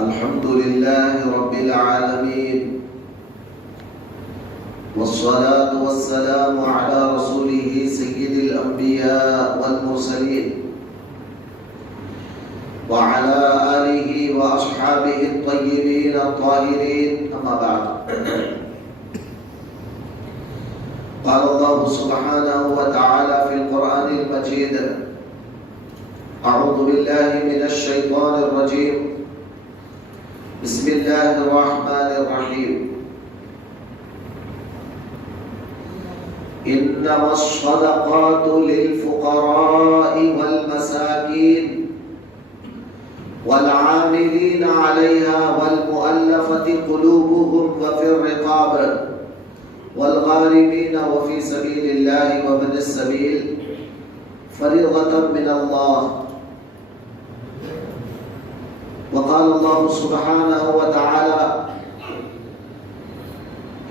الحمد لله رب العالمين، والصلاة والسلام على رسوله سيد الأنبياء والمرسلين وعلى آله وأصحابه الطيبين الطاهرين، أما بعد. قال الله سبحانه وتعالى في القرآن المجيد: أعوذ بالله من الشيطان الرجيم، بسم الله الرحمن الرحيم. إنما الصدقات للفقراء والمساكين والعاملين عليها والمؤلفة قلوبهم وفي الرقاب والغارمين وفي سبيل الله وابن السبيل فريضة من الله. وقال الله سبحانه وتعالى: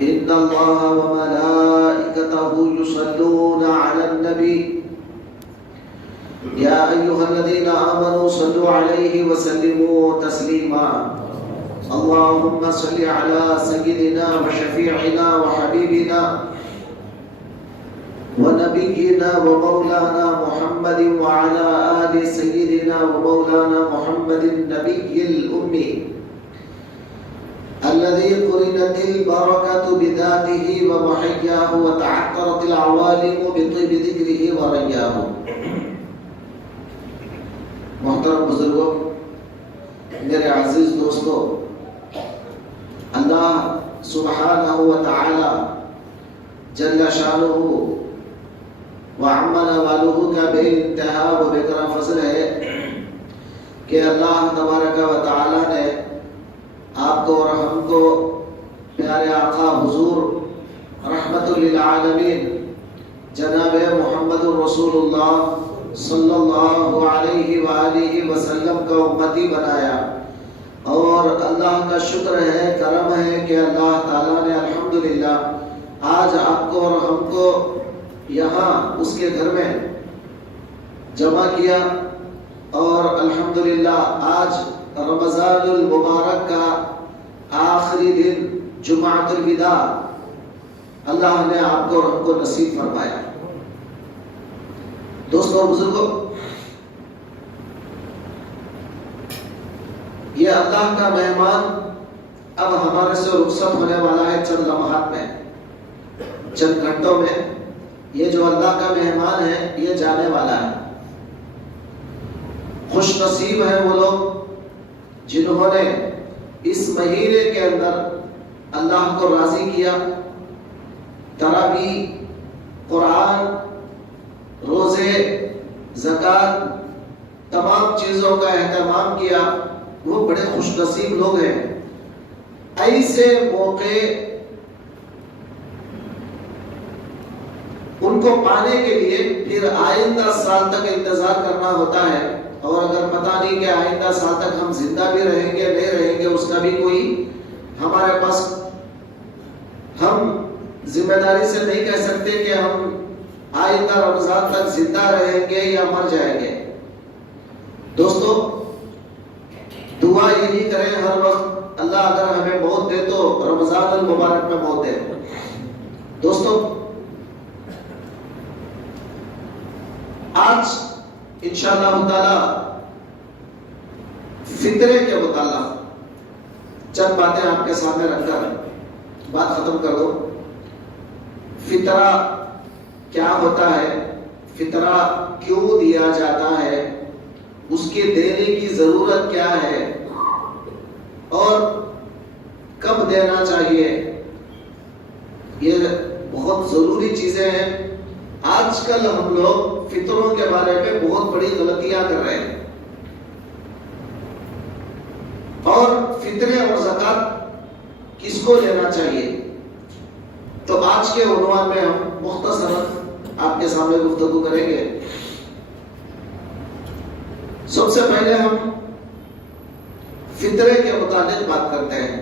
إن الله وملائكته يصلون على النبي يا أيها الذين آمنوا صلوا عليه وسلموا تسليما. اللهم صل على سيدنا وشفيعنا وحبيبنا ونبينا ومولانا محمد وعلى آل سيدنا ومولانا محمد النبي الأمي الذي قرنت البركة بذاته ومحياه وتعطرت العوالم بطيب ذكره ورياه. محترم بزرگوں، میرے عزیز دوستو، اللہ سبحانہ و تعالی جل شانہ وعم نوالہ کا بے انتہا و بے کرم فضل ہے کہ اللہ تبارک و تعالی نے آپ کو اور ہم کو پیارے آقا حضور رحمت للعالمین جناب محمد رسول اللہ صلی اللہ علیہ وآلہ وسلم کا امتی بنایا. اور اللہ کا شکر ہے، کرم ہے کہ اللہ تعالیٰ نے الحمدللہ آج آپ کو اور ہم کو یہاں اس کے گھر میں جمع کیا. اور الحمدللہ آج رمضان المبارک کا آخری دن جمعۃ الوداع اللہ نے آپ کو اور ہم کو نصیب فرمایا. دوستوں اور بزرگوں، یہ اللہ کا مہمان اب ہمارے سے رخصت ہونے والا ہے چند لمحات میں، چند گھنٹوں میں. یہ جو اللہ کا مہمان ہے یہ جانے والا ہے. خوش نصیب ہیں وہ لوگ جنہوں نے اس مہینے کے اندر اللہ کو راضی کیا، تراویح، قرآن، روزے، زکوٰۃ، تمام چیزوں کا اہتمام کیا. وہ بڑے خوش نصیب لوگ ہیں. ایسے موقع ان کو پانے کے لیے پھر آئندہ سال تک انتظار کرنا ہوتا ہے. اور اگر پتہ نہیں کہ آئندہ سال تک ہم زندہ بھی رہیں گے نہیں رہیں گے، اس کا بھی کوئی ہمارے پاس ہم ذمہ داری سے نہیں کہہ سکتے کہ ہم آئندہ رمضان تک زندہ رہیں گے یا مر جائیں گے. دوستو، دعا یہی کریں ہر وقت، اللہ اگر ہمیں موت دے تو رمضان المبارک میں موت دے. دوستو، آج انشاءاللہ تعالی فطرے کے متعلق چند باتیں آپ کے سامنے رکھ کر بات ختم کر دو. فطرہ کیا ہوتا ہے، فطرہ کیوں دیا جاتا ہے، اس کے دینے کی ضرورت کیا ہے اور کب دینا چاہیے، یہ بہت ضروری چیزیں ہیں. آج کل ہم لوگ فطروں کے بارے میں بہت بڑی غلطیاں کر رہے ہیں. اور فطرے اور زکوٰۃ کس کو لینا چاہیے، تو آج کے عنوان میں ہم مختصراً آپ کے سامنے گفتگو کریں گے. سب سے پہلے ہم فطرے کے متعلق بات کرتے ہیں.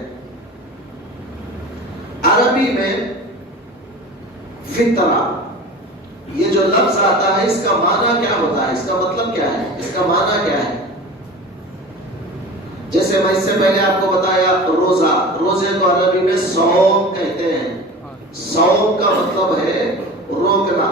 عربی میں فطرہ یہ جو لفظ آتا ہے اس کا معنی کیا ہوتا ہے، اس کا مطلب کیا ہے، اس کا معنی کیا ہے؟ جیسے میں اس سے پہلے آپ کو بتایا روزہ، روزے کو عربی میں صوم کہتے ہیں. صوم کا مطلب ہے روکنا.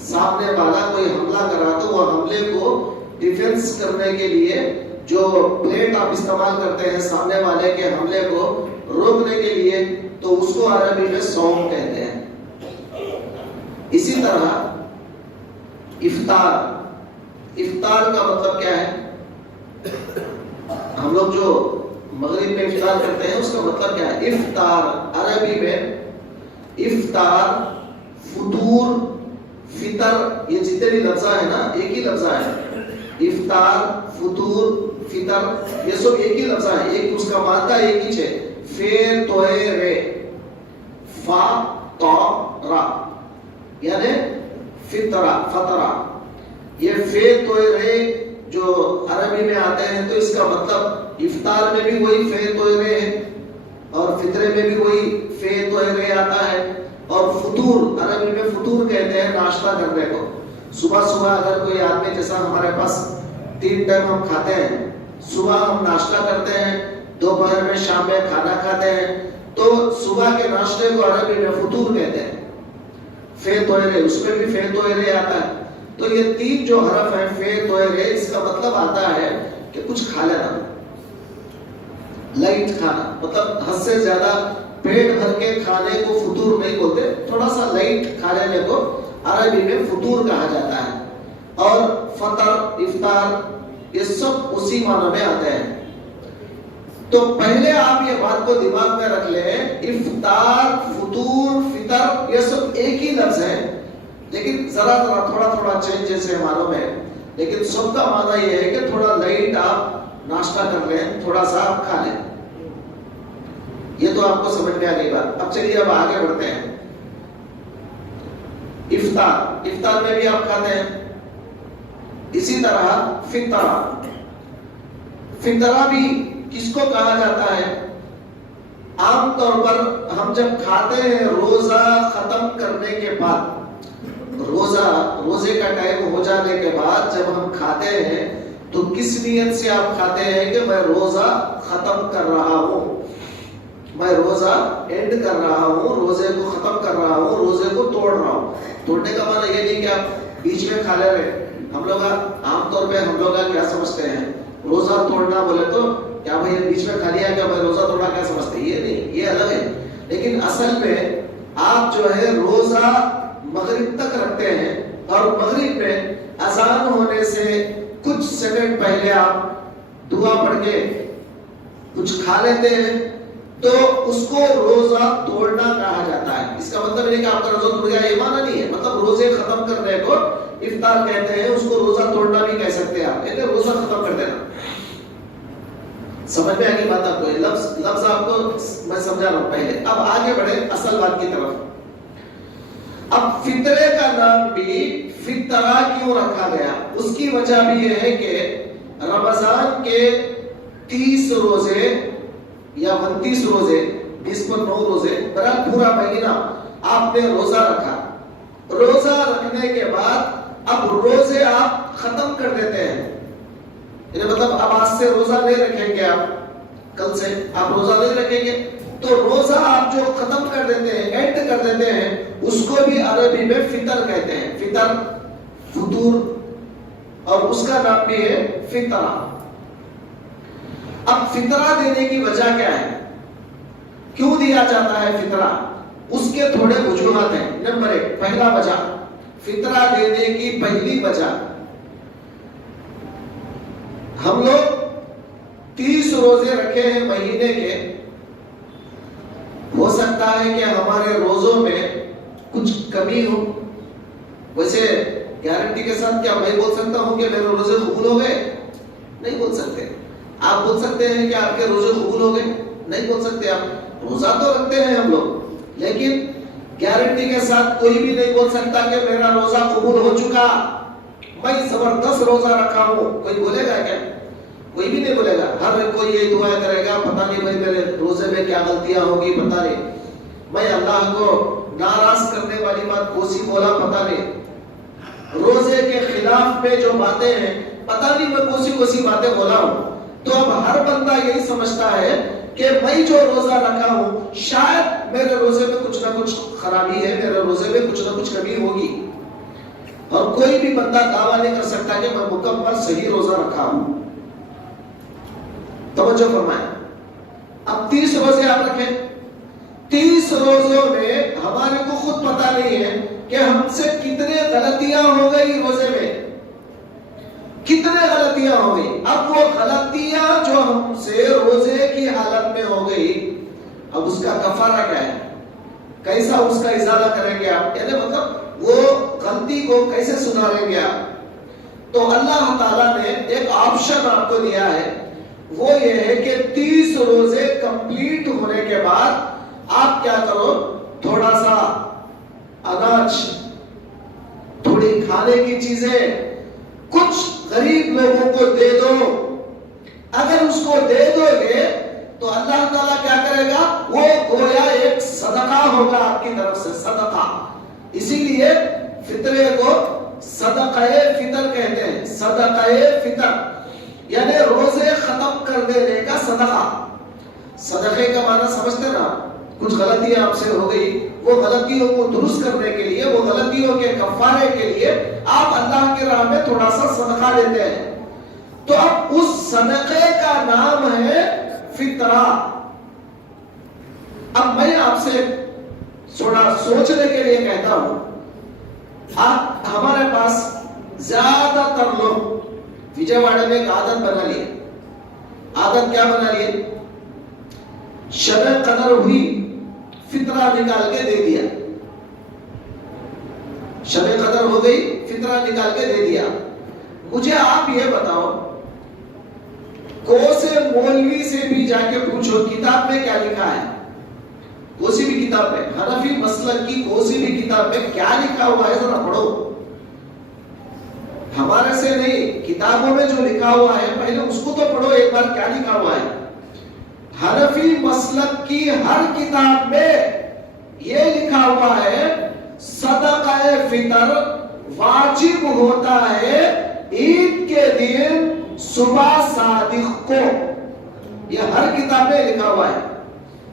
سامنے والا کوئی حملہ کرا تو وہ حملے کو ڈیفنس کرنے کے لیے جو پلیٹ آپ استعمال کرتے ہیں سامنے والے کے حملے کو روکنے کے لیے، تو اس کو عربی میں صوم کہتے ہیں. اسی طرح افطار، افطار کا مطلب کیا ہے؟ ہم لوگ جو مغرب میں افطار کرتے ہیں اس کا مطلب کیا ہے؟ افطار عربی میں افطار، فطور، فطر، یہ جتنے بھی لفظ ہیں نا ایک ہی لفظ ہے. افطار، فطور، فطر، یہ سب ایک ہی لفظ ہے. ایک اس کا مادہ ایک ہی ہے، فے توے رے، فا تو را، یعنی فطرہ، فطرہ. یہ فے توے رے جو عربی میں آتے ہیں تو اس کا مطلب افطار میں بھی وہی فے توے رے ہے اور فطرے میں بھی وہی فے توے رے آتا ہے. اور فطور عربی میں فطور کہتے ہیں ناشتہ کرنے کو. صبح صبح اگر کوئی آدمی، جیسا ہمارے پاس 3 ٹائم ہم کھاتے ہیں، صبح ہم ناشتہ کرتے ہیں، دوپہر میں، شام میں کھانا کھاتے ہیں، تو صبح کے ناشتے کو عربی میں فطور کہتے ہیں. فے توے رے، اس میں بھی فے توے رے آتا ہے. تو یہ 3 جو حرف ہیں فے توے رے، اس کا مطلب آتا ہے کہ کچھ کھا لینا، لائٹ کھانا. مطلب حد سے زیادہ پیٹ بھر کے کھانے کو فطور نہیں بولتے، تھوڑا سا لائٹ کھا لینے کو عربی میں فطور کہا جاتا ہے. اور فطر، افطار، یہ سب اسی معنی میں آتے ہیں. تو پہلے آپ یہ بات کو دماغ میں رکھ لیں، افطار، فطور، فطر یہ سب ایک ہی لفظ ہے، لیکن ذرا تھوڑا تھوڑا چینجز ہے معلوم ہے، لیکن سب کا معنی یہ ہے کہ تھوڑا لائٹ آپ ناشتہ کر لیں، تھوڑا سا آپ کھا لیں. یہ تو آپ کو سمجھ میں آ گئی بات. اب چلیے اب آگے بڑھتے ہیں. افطار، افطار میں بھی آپ کھاتے ہیں. اسی طرح فطرہ، فطرہ بھی کس کو کہا جاتا ہے؟ عام طور پر ہم جب کھاتے ہیں روزہ ختم کرنے کے بعد، روزے کا ٹائم ہو جانے کے بعد جب ہم کھاتے ہیں تو کس نیت سے آپ کھاتے ہیں کہ میں روزہ ختم کر رہا ہوں، میں روزہ اینڈ کر رہا ہوں، روزے کو ختم کر رہا ہوں، روزے کو توڑ رہا ہوں. توڑنے کا معنی یہ نہیں کہ آپ بیچ میں کھا لے رہے. ہم لوگ عام طور پہ ہم لوگ کیا سمجھتے ہیں، روزہ توڑنا بولے تو کیا بھائی بیچ میں کھا لیا کیا میں روزہ توڑا کیا سمجھتے ہیں؟ یہ نہیں، یہ الگ ہے. لیکن اصل میں آپ جو ہے روزہ مغرب تک رکھتے ہیں اور مغرب میں اذان ہونے سے کچھ سیکنڈ پہلے آپ دعا پڑھ کے کچھ کھا لیتے ہیں تو اس کو روزہ توڑنا کہا جاتا ہے. اس کا مطلب یہ کہ آپ کا روزہ ٹوٹ گیا، یہ معنی نہیں ہے. مطلب روزے ختم کرنے کو افطار کہتے ہیں، اس کو روزہ توڑنا بھی کہہ سکتے ہیں آپ، کہتے ہیں روزہ ختم کر دینا. سمجھ میں آ گئی بات آپ کو؟ لفظ آپ کو میں سمجھا رہا ہوں پہلے. اب آگے بڑھے اصل بات کی طرف. اب فطرے کا نام بھی فطرہ کیوں رکھا گیا؟ اس کی وجہ بھی یہ ہے کہ رمضان کے 30 روزے یا 29 روزے، 20 پر 9 روزے، برابر پورا مہینہ آپ نے روزہ رکھا. روزہ رکھنے کے بعد اب روزے آپ ختم کر دیتے ہیں، یعنی مطلب اب آج سے روزہ نہیں رکھیں گے، آپ کل سے آپ روزہ نہیں رکھیں گے، تو روزہ آپ جو ختم کر دیتے ہیں، اینڈ کر دیتے ہیں، اس کو بھی عربی میں فطر کہتے ہیں. فطر، فطور، اور اس کا نام بھی ہے فطرہ. اب فطرہ دینے کی وجہ کیا ہے؟ کیوں دیا جاتا ہے فطرہ؟ اس کے تھوڑے وجوہات ہیں. نمبر 1، پہلا وجہ، فطرہ دینے کی پہلی وجہ، ہم لوگ 30 روزے رکھے ہیں مہینے کے. ہو سکتا ہے کہ ہمارے روزوں میں کچھ کمی ہو. ویسے گارنٹی کے ساتھ کیا میں بول سکتا ہوں کہ میرے روزے قبول ہو گئے؟ نہیں بول سکتے. آپ بول سکتے ہیں کہ آپ کے روزے قبول ہو گئے؟ نہیں بول سکتے. آپ روزہ تو رکھتے ہیں ہم لوگ، لیکن گارنٹی کے ساتھ کوئی بھی نہیں بول سکتا کہ میرا روزہ قبول ہو چکا، میں زبردست روزہ رکھا ہوں. کوئی بولے گا کیا؟ کوئی بھی نہیں بولے گا. ہر کوئی یہ دعا کرے گا، پتہ نہیں بھائی میرے روزے میں کیا غلطیاں ہوگی، پتہ نہیں میں اللہ کو ناراض کرنے والی بات کون سی بولا، پتہ نہیں روزے کے خلاف میں جو باتیں ہیں پتہ نہیں میں کون سی باتیں بولا ہوں. تو اب ہر بندہ یہی سمجھتا ہے کہ میں جو روزہ رکھا ہوں شاید میرے روزے میں کچھ نہ کچھ خرابی ہے، میرے روزے میں کچھ نہ کچھ کمی ہوگی، اور کوئی بھی بندہ دعویٰ نہیں کر سکتا کہ میں مکمل صحیح روزہ رکھا ہوں۔ توجہ فرمائیں، اب 30 روزے آپ رکھیں، 30 روزوں میں ہمارے کو خود پتہ نہیں ہے کہ ہم سے کتنے غلطیاں ہو گئی، روزے میں کتنے غلطیاں ہو گئی۔ اب وہ غلطیاں جو ہم سے روزے کی حالت میں ہو گئی، اب اس کا کفارہ کیا ہے، کیسا اس کا ازالہ کریں گے آپ، یعنی مطلب وہ غلطی کو کیسے سدھاریں گے آپ۔ تو اللہ تعالیٰ نے ایک آپشن آپ کو دیا ہے، وہ یہ ہے کہ 30 روزے کمپلیٹ ہونے کے بعد آپ کیا کرو، تھوڑا سا اناج، تھوڑی کھانے کی چیزیں کچھ غریب لوگوں کو دے دو۔ اگر اس کو دے دو گے تو اللہ تعالیٰ کیا کرے گا، وہ گویا ایک صدقہ ہوگا آپ کی طرف سے، صدقہ۔ اسی لیے فطرے کو صدقہ فطر کہتے ہیں، صدقہ فطر یعنی روزے ختم کر دینے کا صدقہ۔ صدقے کا معنی سمجھتے نا، کچھ غلطیاں آپ سے ہو گئی، وہ غلطیوں کو درست کرنے کے لیے، وہ غلطیوں کے کفارے کے لیے آپ اللہ کے راہ میں تھوڑا سا صدقہ دیتے ہیں۔ تو اب اس صدقے کا نام ہے فطرہ۔ اب میں آپ سے تھوڑا سوچنے کے لیے کہتا ہوں، آپ ہمارے پاس زیادہ تر لوگ وجے واڑے میں ایک عادت بنا لی، عادت کیا بنا لی، شب قدر ہوئی فطرہ نکال کے دے دیا، شب قدر ہو گئی فطرہ نکال کے دے دیا۔ مجھے آپ یہ بتاؤ، کوسے مولوی سے بھی جا کے پوچھو کتاب میں کیا لکھا ہے، کوسی بھی کتاب میں، حنفی مسلک کی کوسی بھی کتاب میں کیا لکھا ہوا ہے ذرا پڑھو۔ ہمارے سے نہیں، کتابوں میں جو لکھا ہوا ہے پہلے اس کو تو پڑھو ایک بار، کیا لکھا ہوا ہے۔ حنفی مسلک کی ہر کتاب میں یہ لکھا ہوا ہے صدقہ فطر واجب ہوتا ہے عید کے دن صبح صادق کو۔ یہ ہر کتاب میں لکھا ہوا ہے،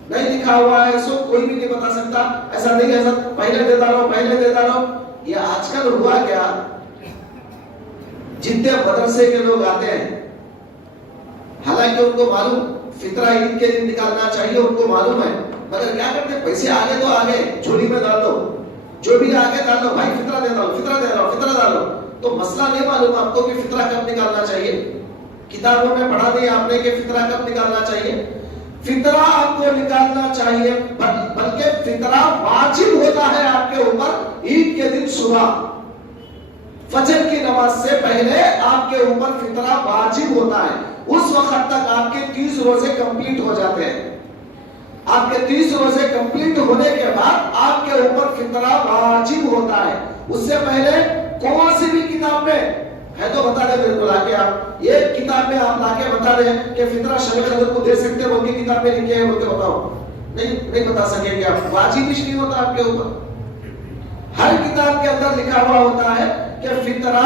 نہیں لکھا ہوا ہے سو کوئی بھی نہیں بتا سکتا، ایسا نہیں ہے سر پہلے دیتا رہو پہلے دیتا رہو۔ یہ آج کل ہوا کیا، جتنے مدرسے کے لوگ آتے ہیں، حالانکہ ان کو معلوم فطرہ عید کے دن نکالنا چاہیے، ان کو معلوم ہے، مگر کیا کرتے ہیں، پیسے آگے تو آگے جھولی میں ڈال دو، جو بھی آگے ڈال دو، بھائی فطرہ دے دو، فطرہ دے دو، فطرہ ڈالو۔ تو مسئلہ نہیں معلوم آپ کو کہ فطرہ کب نکالنا چاہیے، کتابوں میں پڑھا دیا آپ نے کہ فطرہ کب نکالنا چاہیے۔ فطرہ آپ کو نکالنا چاہیے، بلکہ فطرہ واجب ہوتا ہے آپ کے اوپر عید کے دن صبح فجر کی نماز سے پہلے آپ کے اوپر فطرہ واجب ہوتا ہے۔ اس وقت تک آپ کے 30 روزے کمپلیٹ ہو جاتے ہیں، آپ کے 30 روزے کمپلیٹ ہونے کے بعد آپ کے اوپر فطرہ واجب ہوتا ہے۔ اس سے پہلے کون سی بھی کتاب میں ہے تو بتا دیں میرے کو لا کے، آپ یہ کتاب میں آپ لا کے بتا دیں کہ فطرہ شب قدر کو دے سکتے ہیں، وہ کی کتاب میں لکھے ہیں، وہ کے بتاؤ، نہیں بتا سکیں گے آپ، واجب ہی نہیں ہوتا آپ کے اوپر۔ ہر کتاب کے اندر لکھا ہوا ہوتا ہے کہ فطرہ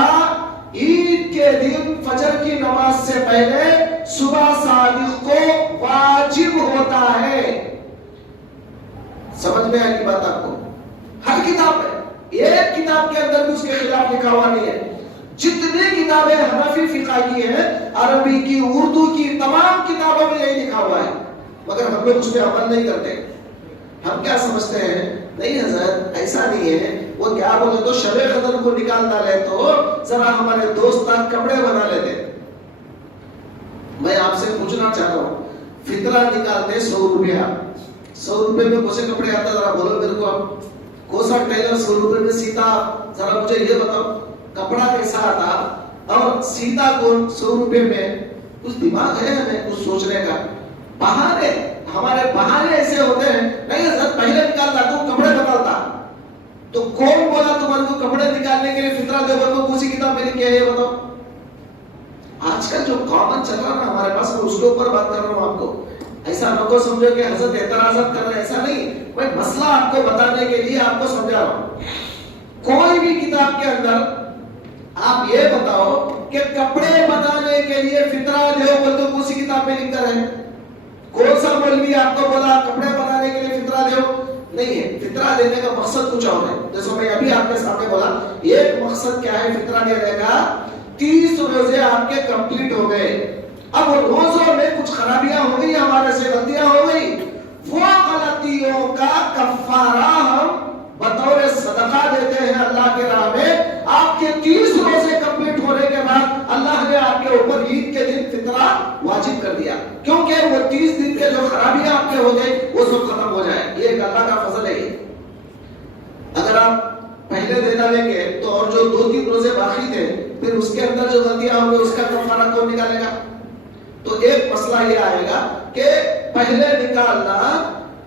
عید کے دن فجر کی نماز سے پہلے صبح صادق کو واجب ہوتا ہے۔ سمجھ میں آئی بات آپ کو؟ ہر کتاب میں، ایک کتاب کے اندر بھی اس کے خلاف لکھا ہوا نہیں ہے۔ جتنی کتابیں حنفی فقہ کی ہیں، عربی کی، اردو کی، تمام کتابوں میں یہی لکھا ہوا ہے، مگر ہم لوگ اس پہ عمل نہیں کرتے۔ ہم کیا سمجھتے ہیں، نہیں حضرت ایسا نہیں ہے، وہ کیا بولے تو شب قدر کو نکال ڈالے تو ذرا ہمارے دوست کپڑے بنا لیتے۔ میں آپ سے پوچھنا چاہتا ہوں، فطرہ نکالتے 100 روپیہ، 100 روپے میں کون سے کپڑے آتا ذرا بولو میرے کو، آپ کون سا ٹیلر 100 روپے میں سیتا، ذرا مجھے یہ بتاؤ کپڑا کیسا آتا، اور سیتا کون 100 روپے میں؟ کچھ دماغ ہے ہمیں کچھ سوچنے کا؟ بہانے، ہمارے بہانے ایسے ہوتے ہیں، نہیں حضرت پہلے نکالتا تو کپڑے بدلتا، تو کون بولا تمہارے کو کپڑے نکالنے کے لیے فطرہ دے تو کون سی کتاب میں لکھی ہے یہ بتاؤ؟ آج کل جو کامن چل رہا ہے ہمارے پاس، میں اس کے اوپر بات کر رہا ہوں آپ کو۔ ایسا نہ کو سمجھو کہ حضرت اعتراضات کر رہے ہیں، ایسا نہیں، میں مسئلہ آپ کو بتانے کے لیے آپ کو سمجھا رہا ہوں۔ کوئی بھی کتاب کے اندر آپ یہ بتاؤ کہ کپڑے بنانے کے لیے فطرہ دو، بول تو کسی کتاب میں لکھا ہے؟ کون سا مولوی آپ کو بولا کپڑے بنانے کے لیے فطرہ دو؟ نہیں ہے. فطرہ دینے کا مقصد کچھ اور ہے. جیسے میں ابھی آپ کے سامنے بولا ایک مقصد کیا ہے فطرہ دینے کا؟ 30 روزے آپ کے کمپلیٹ ہو گئے. اب روزوں میں کچھ خرابیاں ہو گئی، ہمارے سے غلطیاں ہو گئی، وہ غلطیوں کا کفارہ ہم بطور صدقہ دیتے ہیں اللہ کے راہ میں. آپ کے 30 روزے کمپلیٹ ہونے کے بعد اللہ نے آپ کے اوپر عید کے دن فطرہ واجب کر دیا، کیونکہ وہ 30 دن کے جو خرابیاں آپ کے ہو گئی وہ سب ختم ہو جائے. یہ ایک اللہ کا فضل ہے. اگر آپ پہلے دے ڈالیں گے تو اور جو 2-3 روزے باقی تھے پھر اس کے اندر جو غلطیاں ہوں گی اس کا کفارہ کون نکالے گا؟ تو ایک مسئلہ یہ آئے گا کہ پہلے نکالنا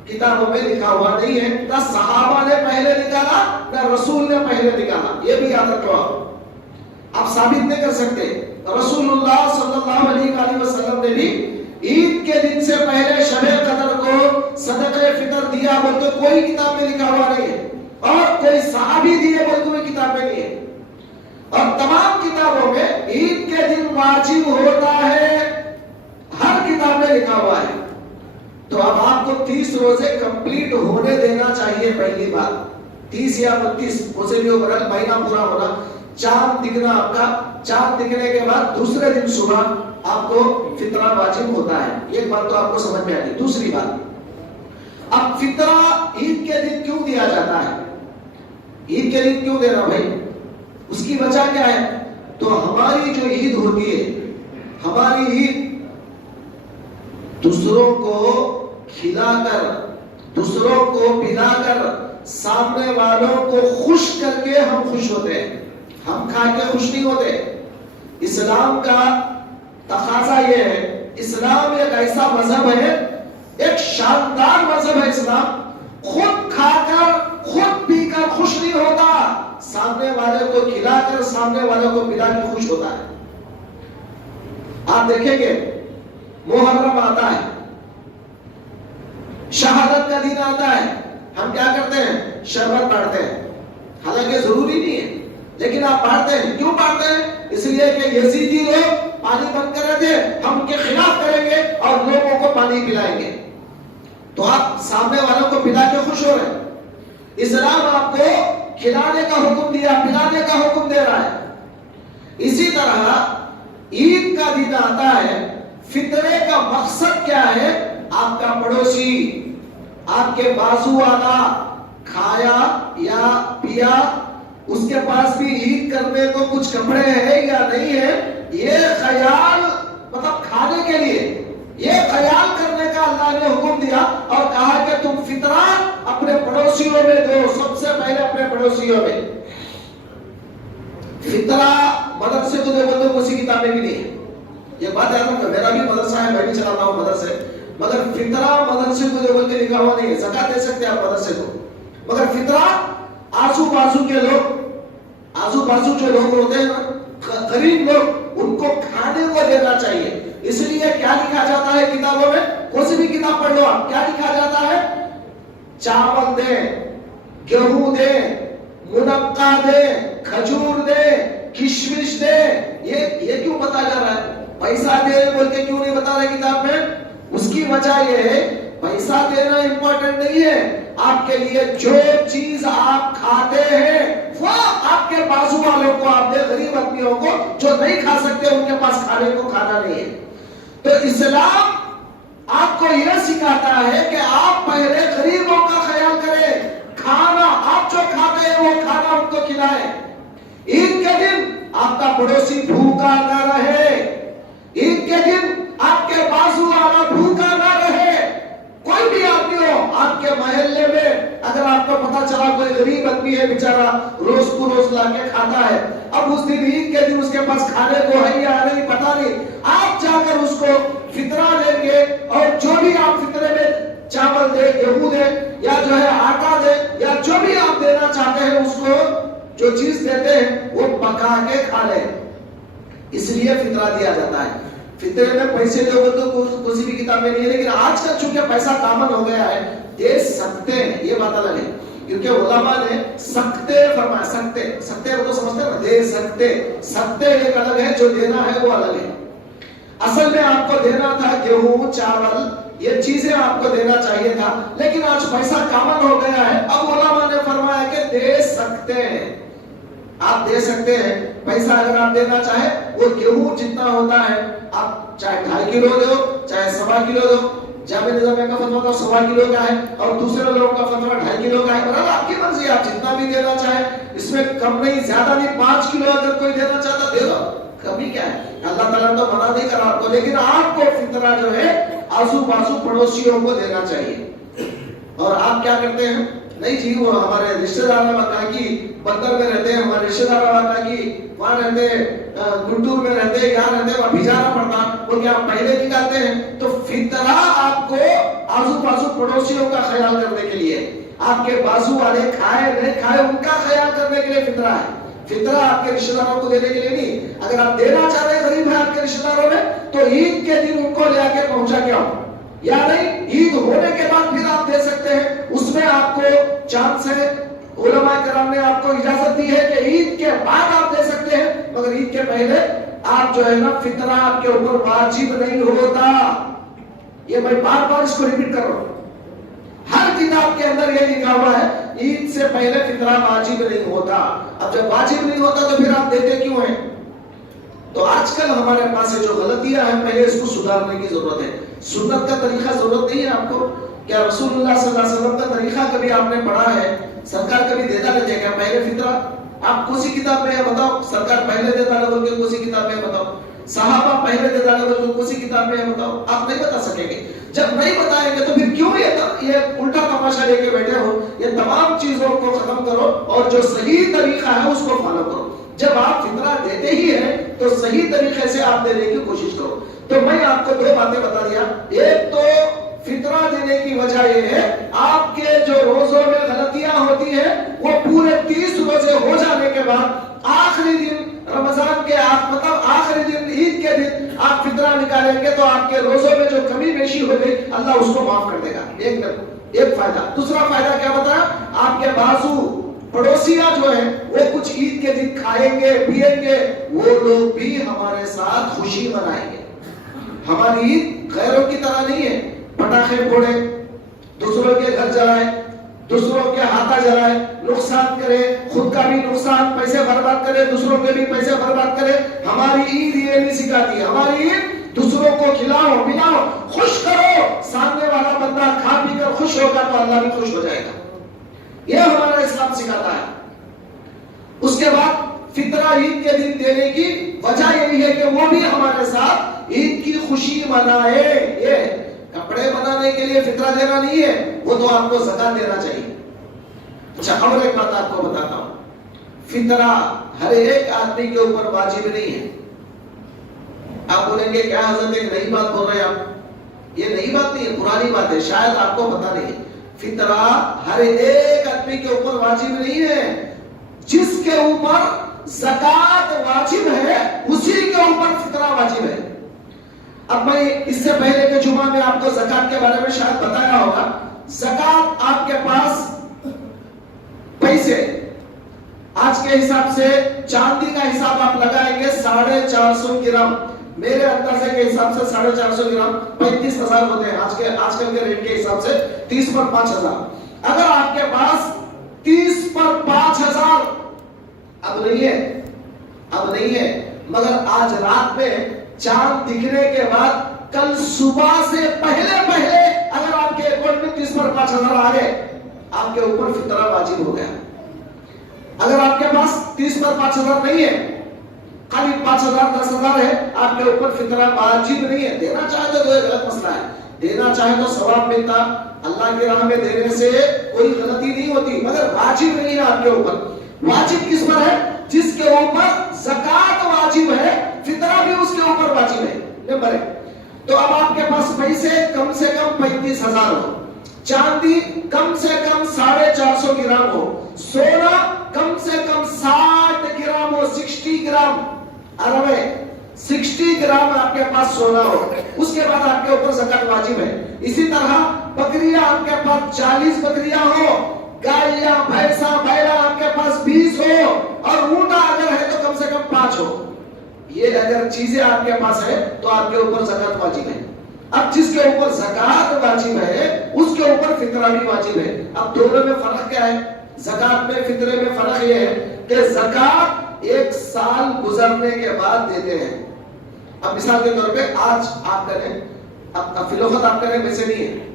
کتابوں میں لکھا ہوا نہیں ہے، نہ صحابہ نے پہلے نکالا نہ رسول نے پہلے نکالا. یہ بھی یاد رکھو. آپ ثابت نہیں کر سکتے رسول اللہ صلی اللہ علیہ وآلہ وسلم نے بھی عید کے دن سے پہلے شب قدر کو صدقہ فطر دیا بول تو کوئی کتاب میں لکھا ہوا نہیں ہے، اور کوئی صحابی دیے بول کوئی کتاب میں نہیں ہے. اور تمام کتابوں میں عید کے دن واجب ہوتا ہے، ہر کتاب میں لکھا ہوا ہے. تو اب آپ کو 30 روزے کمپلیٹ ہونے دینا چاہیے. پہلی بات 30 یا 32 اسے بھی اوپر مہینہ پورا ہونا، چاند دکھنا آپ کا، چاند دکھنے کے بعد دوسرے دن صبح آپ کو فطرہ واجب ہوتا ہے. ایک بات تو آپ کو سمجھ میں آ گئی. دوسری بات، اب فطرہ عید کے دن کیوں دیا جاتا ہے؟ عید کے دن کیوں دینا بھائی؟ اس کی وجہ کیا ہے؟ تو ہماری جو عید ہوتی ہے، ہماری عید دوسروں کو کھلا کر، دوسروں کو پلا کر، سامنے والوں کو خوش کر کے ہم خوش ہوتے ہیں. ہم کھا کے خوش نہیں ہوتے. اسلام کا تقاضا یہ ہے، اسلام ایک ایسا مذہب ہے، ایک شاندار مذہب ہے اسلام. خود کھا کر خود پی کر خوش نہیں ہوتا، سامنے والے کو کھلا کر سامنے والے کو پلا کے خوش ہوتا ہے. آپ دیکھیں گے محرم آتا ہے، شہادت کا دن آتا ہے، ہم کیا کرتے ہیں؟ شربت بانٹتے ہیں. حالانکہ ضروری نہیں ہے لیکن آپ بانٹتے ہیں. کیوں بانٹتے ہیں؟ اس لیے کہ یزیدی لوگ پانی بند کر رہے تھے، ہم ان کے خلاف کریں گے اور لوگوں کو پانی پلائیں گے. تو آپ سامنے والوں کو پلا کے خوش ہو رہے ہیں. اسلام آپ کو کھلانے کا حکم دیا، پلانے کا حکم دے رہا ہے. اسی طرح عید کا دن آتا ہے، فطرے کا مقصد کیا ہے؟ آپ کا پڑوسی، آپ کے بازو والا کھایا یا پیا، اس کے پاس بھی عید کرنے کو کچھ کپڑے ہیں یا نہیں ہے، یہ خیال مطلب کھانے کے لیے یہ خیال کرنے کا اللہ نے حکم دیا اور کہا کہ تم فطرہ اپنے پڑوسیوں میں دو. سب سے پہلے اپنے پڑوسیوں میں. فطرہ مدرسے کو دے بندوں کسی کتاب میں بھی نہیں ہے. یہ بات یاد رکھو، میرا بھی مدرسہ ہے، میں بھی چلاتا ہوں مدرسے، مگر فطرہ مدرسے کو دے بول کے لکھا ہوا نہیں ہے. زکات دے سکتے آپ مدرسے کو، مگر فطرہ آزو بازو کے لوگ، آزو بازو جو لوگ ہوتے ہیں نا، غریب لوگ، ان کو کھانے کو دینا چاہیے. اس لیے کیا لکھا جاتا ہے کتابوں میں؟ کوئی بھی کتاب پڑھ لو آپ، کیا لکھا جاتا ہے؟ چاول دے، گیہوں دے، منقع دے، کھجور دے، کشمش دے. یہ کیوں بتا جا رہا ہے؟ پیسہ دے بول کے کیوں نہیں بتا رہے کتاب میں؟ اس کی وجہ یہ ہے پیسہ دینا امپورٹنٹ نہیں ہے. آپ کے لیے جو چیز آپ کھاتے ہیں وہ آپ کے بازو والوں کو آپ دے، غریب آدمیوں کو جو نہیں کھا سکتے ان کے پاس کھانے کو کھانا نہیں ہے. تو اسلام آپ کو یہ سکھاتا ہے کہ آپ پہلے غریبوں کا خیال کریں، کھانا آپ جو کھاتے ہیں وہ کھانا ان کو کھلائیں. عید کے دن آپ کا پڑوسی بھوکا نہ رہے، عید کے دن آپ کے بازو والا بھوکا نہ رہے. کوئی بھی آدمی ہو آپ کے محلے میں، اگر آپ کو پتا چلا کوئی غریب آدمی ہے بیچارہ روز کو روز لا کے کھاتا ہے، اب اس دن عید کے دن اس کے پاس کھانے کو ہے یا نہیں پتا نہیں، آپ جا کر اس کو فطرہ دیں گے اور جو بھی آپ فطرے میں چاول دے، گیہوں دے یا جو ہے آٹا دے یا جو بھی آپ دینا چاہتے ہیں اس کو جو چیز دیتے ہیں وہ پکا کے کھا لیں. اس لیے فطرہ دیا جاتا ہے. فطرے میں پیسے دو تو کسی بھی کتاب میں نہیں ہے، لیکن آج کل چونکہ پیسہ کامن ہو گیا ہے دے سکتے ہیں. یہ بات الگ ہے. کیونکہ علماء نے سکتے فرمایا. سکتے وہ تو سمجھتے ہیں نا, دے سکتے ایک الگ ہے, جو دینا ہے وہ الگ ہے. اصل میں آپ کو دینا تھا گیہوں, چاول, یہ چیزیں آپ کو دینا چاہیے تھا, لیکن آج پیسہ کامن ہو گیا ہے. اب علماء نے فرمایا کہ دے سکتے ہیں, آپ دے سکتے ہیں. پیسہ اگر آپ دینا چاہے, وہ گیہوں جتنا ہوتا ہے آپ چاہے 2.5 کلو دو, چاہے 1.25 کلو دو. جامع نظامیہ کا فتویٰ 1.25 کلو کا ہے, اور دوسرے لوگوں کا فتویٰ 2.5 کلو کا ہے. برحال آپ کی مرضی, آپ جتنا بھی دینا چاہے, اس میں کم نہیں زیادہ نہیں. 5 کلو اگر کوئی دینا چاہتا دے دو, کبھی کیا ہے, اللہ تعالیٰ نے تو منع نہیں کرا آپ کو, لیکن آپ کو فطرہ جو ہے آزو بازو پڑوسیوں کو دینا چاہیے. اور آپ کیا کرتے ہیں, نہیں جی وہ ہمارے رشتہ دار وہاں کی بندر میں رہتے ہیں, ہمارے رشتہ دار وہاں کی وہاں رہتے ہیں, گنٹور میں رہتے ہیں, یہاں رہتے ہیں, وہاں بھیجانا پڑتا, وہ کیا پہلے نکالتے ہیں. تو فطرہ آپ کو آزو بازو پڑوسیوں کا خیال کرنے کے لیے, آپ کے بازو والے کھائے نہیں کھائے ان کا خیال کرنے کے لیے فطرہ ہے. فطرہ آپ کے رشتہ داروں کو دینے کے لیے نہیں. اگر آپ دینا چاہ رہے ہیں غریب ہے آپ کے رشتہ داروں میں, تو عید کے دن ان کو لے کے پہنچا کے آؤ, یا نہیں عید ہونے کے بعد پھر آپ دے سکتے ہیں. اس میں آپ کو چاند سے علماء کرام نے آپ کو اجازت دی ہے کہ عید کے بعد آپ دے سکتے ہیں, مگر عید کے پہلے آپ جو ہے نا فطرہ آپ کے اوپر واجب نہیں ہوتا. یہ میں بار بار اس کو ریپیٹ کر رہا ہوں, ہر کتاب کے اندر یہ لکھا ہوا ہے عید سے پہلے فطرہ واجب نہیں ہوتا. اب جب واجب نہیں ہوتا تو پھر آپ دیتے کیوں ہیں؟ تو آج کل ہمارے پاس جو غلطیاں ہیں, پہلے اس کو سدھارنے کی ضرورت ہے. سنت کا طریقہ ضرورت نہیں ہے آپ کو. کیا رسول اللہ صلی اللہ علیہ وسلم کا طریقہ کبھی آپ نے پڑھا ہے؟ سرکار کبھی دیتا نہیں ہے کیا پہلے فطرہ؟ آپ کون سی کتاب میں ہے بتاؤ, سرکار پہلے دیتا ہے بول کے کون سی کتاب میں ہے بتاؤ, صحابہ پہلے دیتا ہے بول کے کون سی کتاب میں ہے بتاؤ. آپ نہیں بتا سکیں گے. جب نہیں بتائیں گے تو پھر کیوں یہ الٹا تماشا لے کے بیٹھے ہو؟ یہ تمام چیزوں کو ختم کرو اور جو صحیح طریقہ ہے اس کو فالو کرو. جب آپ فطرہ دیتے ہی ہیں تو صحیح طریقے سے آپ دینے کی کوشش کرو. تو میں آپ کو 2 باتیں بتا دیا. ایک تو فطرہ دینے کی وجہ یہ ہے آپ کے جو روزوں میں غلطیاں ہوتی ہیں وہ پورے 30 روزے ہو جانے کے بعد آخری دن رمضان کے مطلب آخری دن عید کے دن آپ فطرہ نکالیں گے تو آپ کے روزوں میں جو کمی بیشی ہو گئی اللہ اس کو معاف کر دے گا. ایک فائدہ. دوسرا فائدہ کیا بتایا, آپ کے بازو پڑوسیاں جو ہیں وہ کچھ عید کے دن کھائیں گے پیئیں گے, وہ لوگ بھی ہمارے ساتھ خوشی منائیں گے. ہماری عید غیروں کی طرح نہیں ہے, پٹاخے پھوڑے, دوسروں کے گھر جلائے, دوسروں کے ہاتھا جلائے, نقصان کرے, خود کا بھی نقصان, پیسے برباد کرے, دوسروں کے بھی پیسے برباد کرے. ہماری عید یہ نہیں سکھاتی ہے. ہماری عید دوسروں کو کھلاؤ پلاؤ, خوش کرو. سامنے والا بندہ کھا پی کر خوش ہوگا تو اللہ بھی خوش ہو جائے گا. یہ ہمارا اسلام سکھاتا ہے. اس کے بعد فطرہ عید کے دن دینے کی وجہ یہی ہے کہ وہ بھی ہمارے ساتھ عید کی خوشی منائے. یہ کپڑے بنانے کے لیے فطرہ دینا نہیں ہے, وہ تو آپ کو زکات دینا چاہیے. اچھا اور ایک بات آپ کو بتاتا ہوں, فطرہ ہر ایک آدمی کے اوپر واجب نہیں ہے. آپ بولیں گے کیا حضرت ایک نئی بات بول رہے ہیں آپ؟ یہ نئی بات نہیں ہے, پرانی بات ہے, شاید آپ کو پتہ نہیں ہے. فطرہ ہر ایک آدمی کے اوپر واجب نہیں ہے. جس کے اوپر زکات واجب ہے اسی کے اوپر فطرہ واجب ہے. اب میں اس سے پہلے کے جمعہ میں آپ کو زکات کے بارے میں شاید بتایا ہوگا. زکات آپ کے پاس پیسے آج کے حساب سے چاندی کا حساب آپ لگائیں گے 450 گرام. میرے اندازے کے حساب سے 450 گرام 35,000 ہوتے ہیں آج کل کے ریٹ کے حساب سے. 30 پر 5,000. اگر آپ کے پاس 30 پر 5,000 اب نہیں ہے, مگر آج رات میں چاند دکھنے کے بعد کل صبح سے پہلے اگر آپ کے اکاؤنٹ میں 30 پر 5,000 آ گئے, آپ کے اوپر فطرہ واجب ہو گیا. اگر آپ کے پاس 30 پر 5,000 نہیں ہے, خالی 5,000 10,000 ہے, آپ کے اوپر فطرہ واجب نہیں ہے. دینا چاہے تو یہ غلط مسئلہ ہے, دینا چاہے تو ثواب ملتا, اللہ کی راہ میں دینے سے کوئی غلطی نہیں ہوتی, مگر واجب نہیں ہے آپ کے اوپر. واجب کس پر ہے؟ جس کے اوپر زکات واجب ہے, فطرہ بھی اس کے اوپر واجب ہے. نمبر 1. تو اب آپ کے پاس پیسے کم سے کم 35,000 ہو, چاندی کم سے کم 450 گرام ہو, سونا کم سے کم 60 گرام ہو, 60 گرام عرب ہے, 60 گرام آپ کے پاس سونا ہو, اس کے بعد آپ کے اوپر زکات واجب ہے. اسی طرح بکریاں آپ کے پاس 40 بکریاں ہو, گائیاں بھینسا بیلا آپ کے پاس 20 ہو اور اونٹا اگر ہے تو کم سے کم 5 ہو، یہ اگر چیزیں آپ کے پاس ہے تو آپ کے اوپر زکات واجب ہے۔ اب جس کے اوپر زکات واجب ہے اس کے اوپر فطرہ بھی واجب ہے۔ اب دونوں میں فرق کیا ہے؟ زکات میں فطرے میں فرق یہ ہے کہ زکات 1 سال گزرنے کے بعد دیتے ہیں۔ اب مثال کے طور پہ آج آپ کریں، اب فی الوقت آپ کریں پیسے نہیں ہے،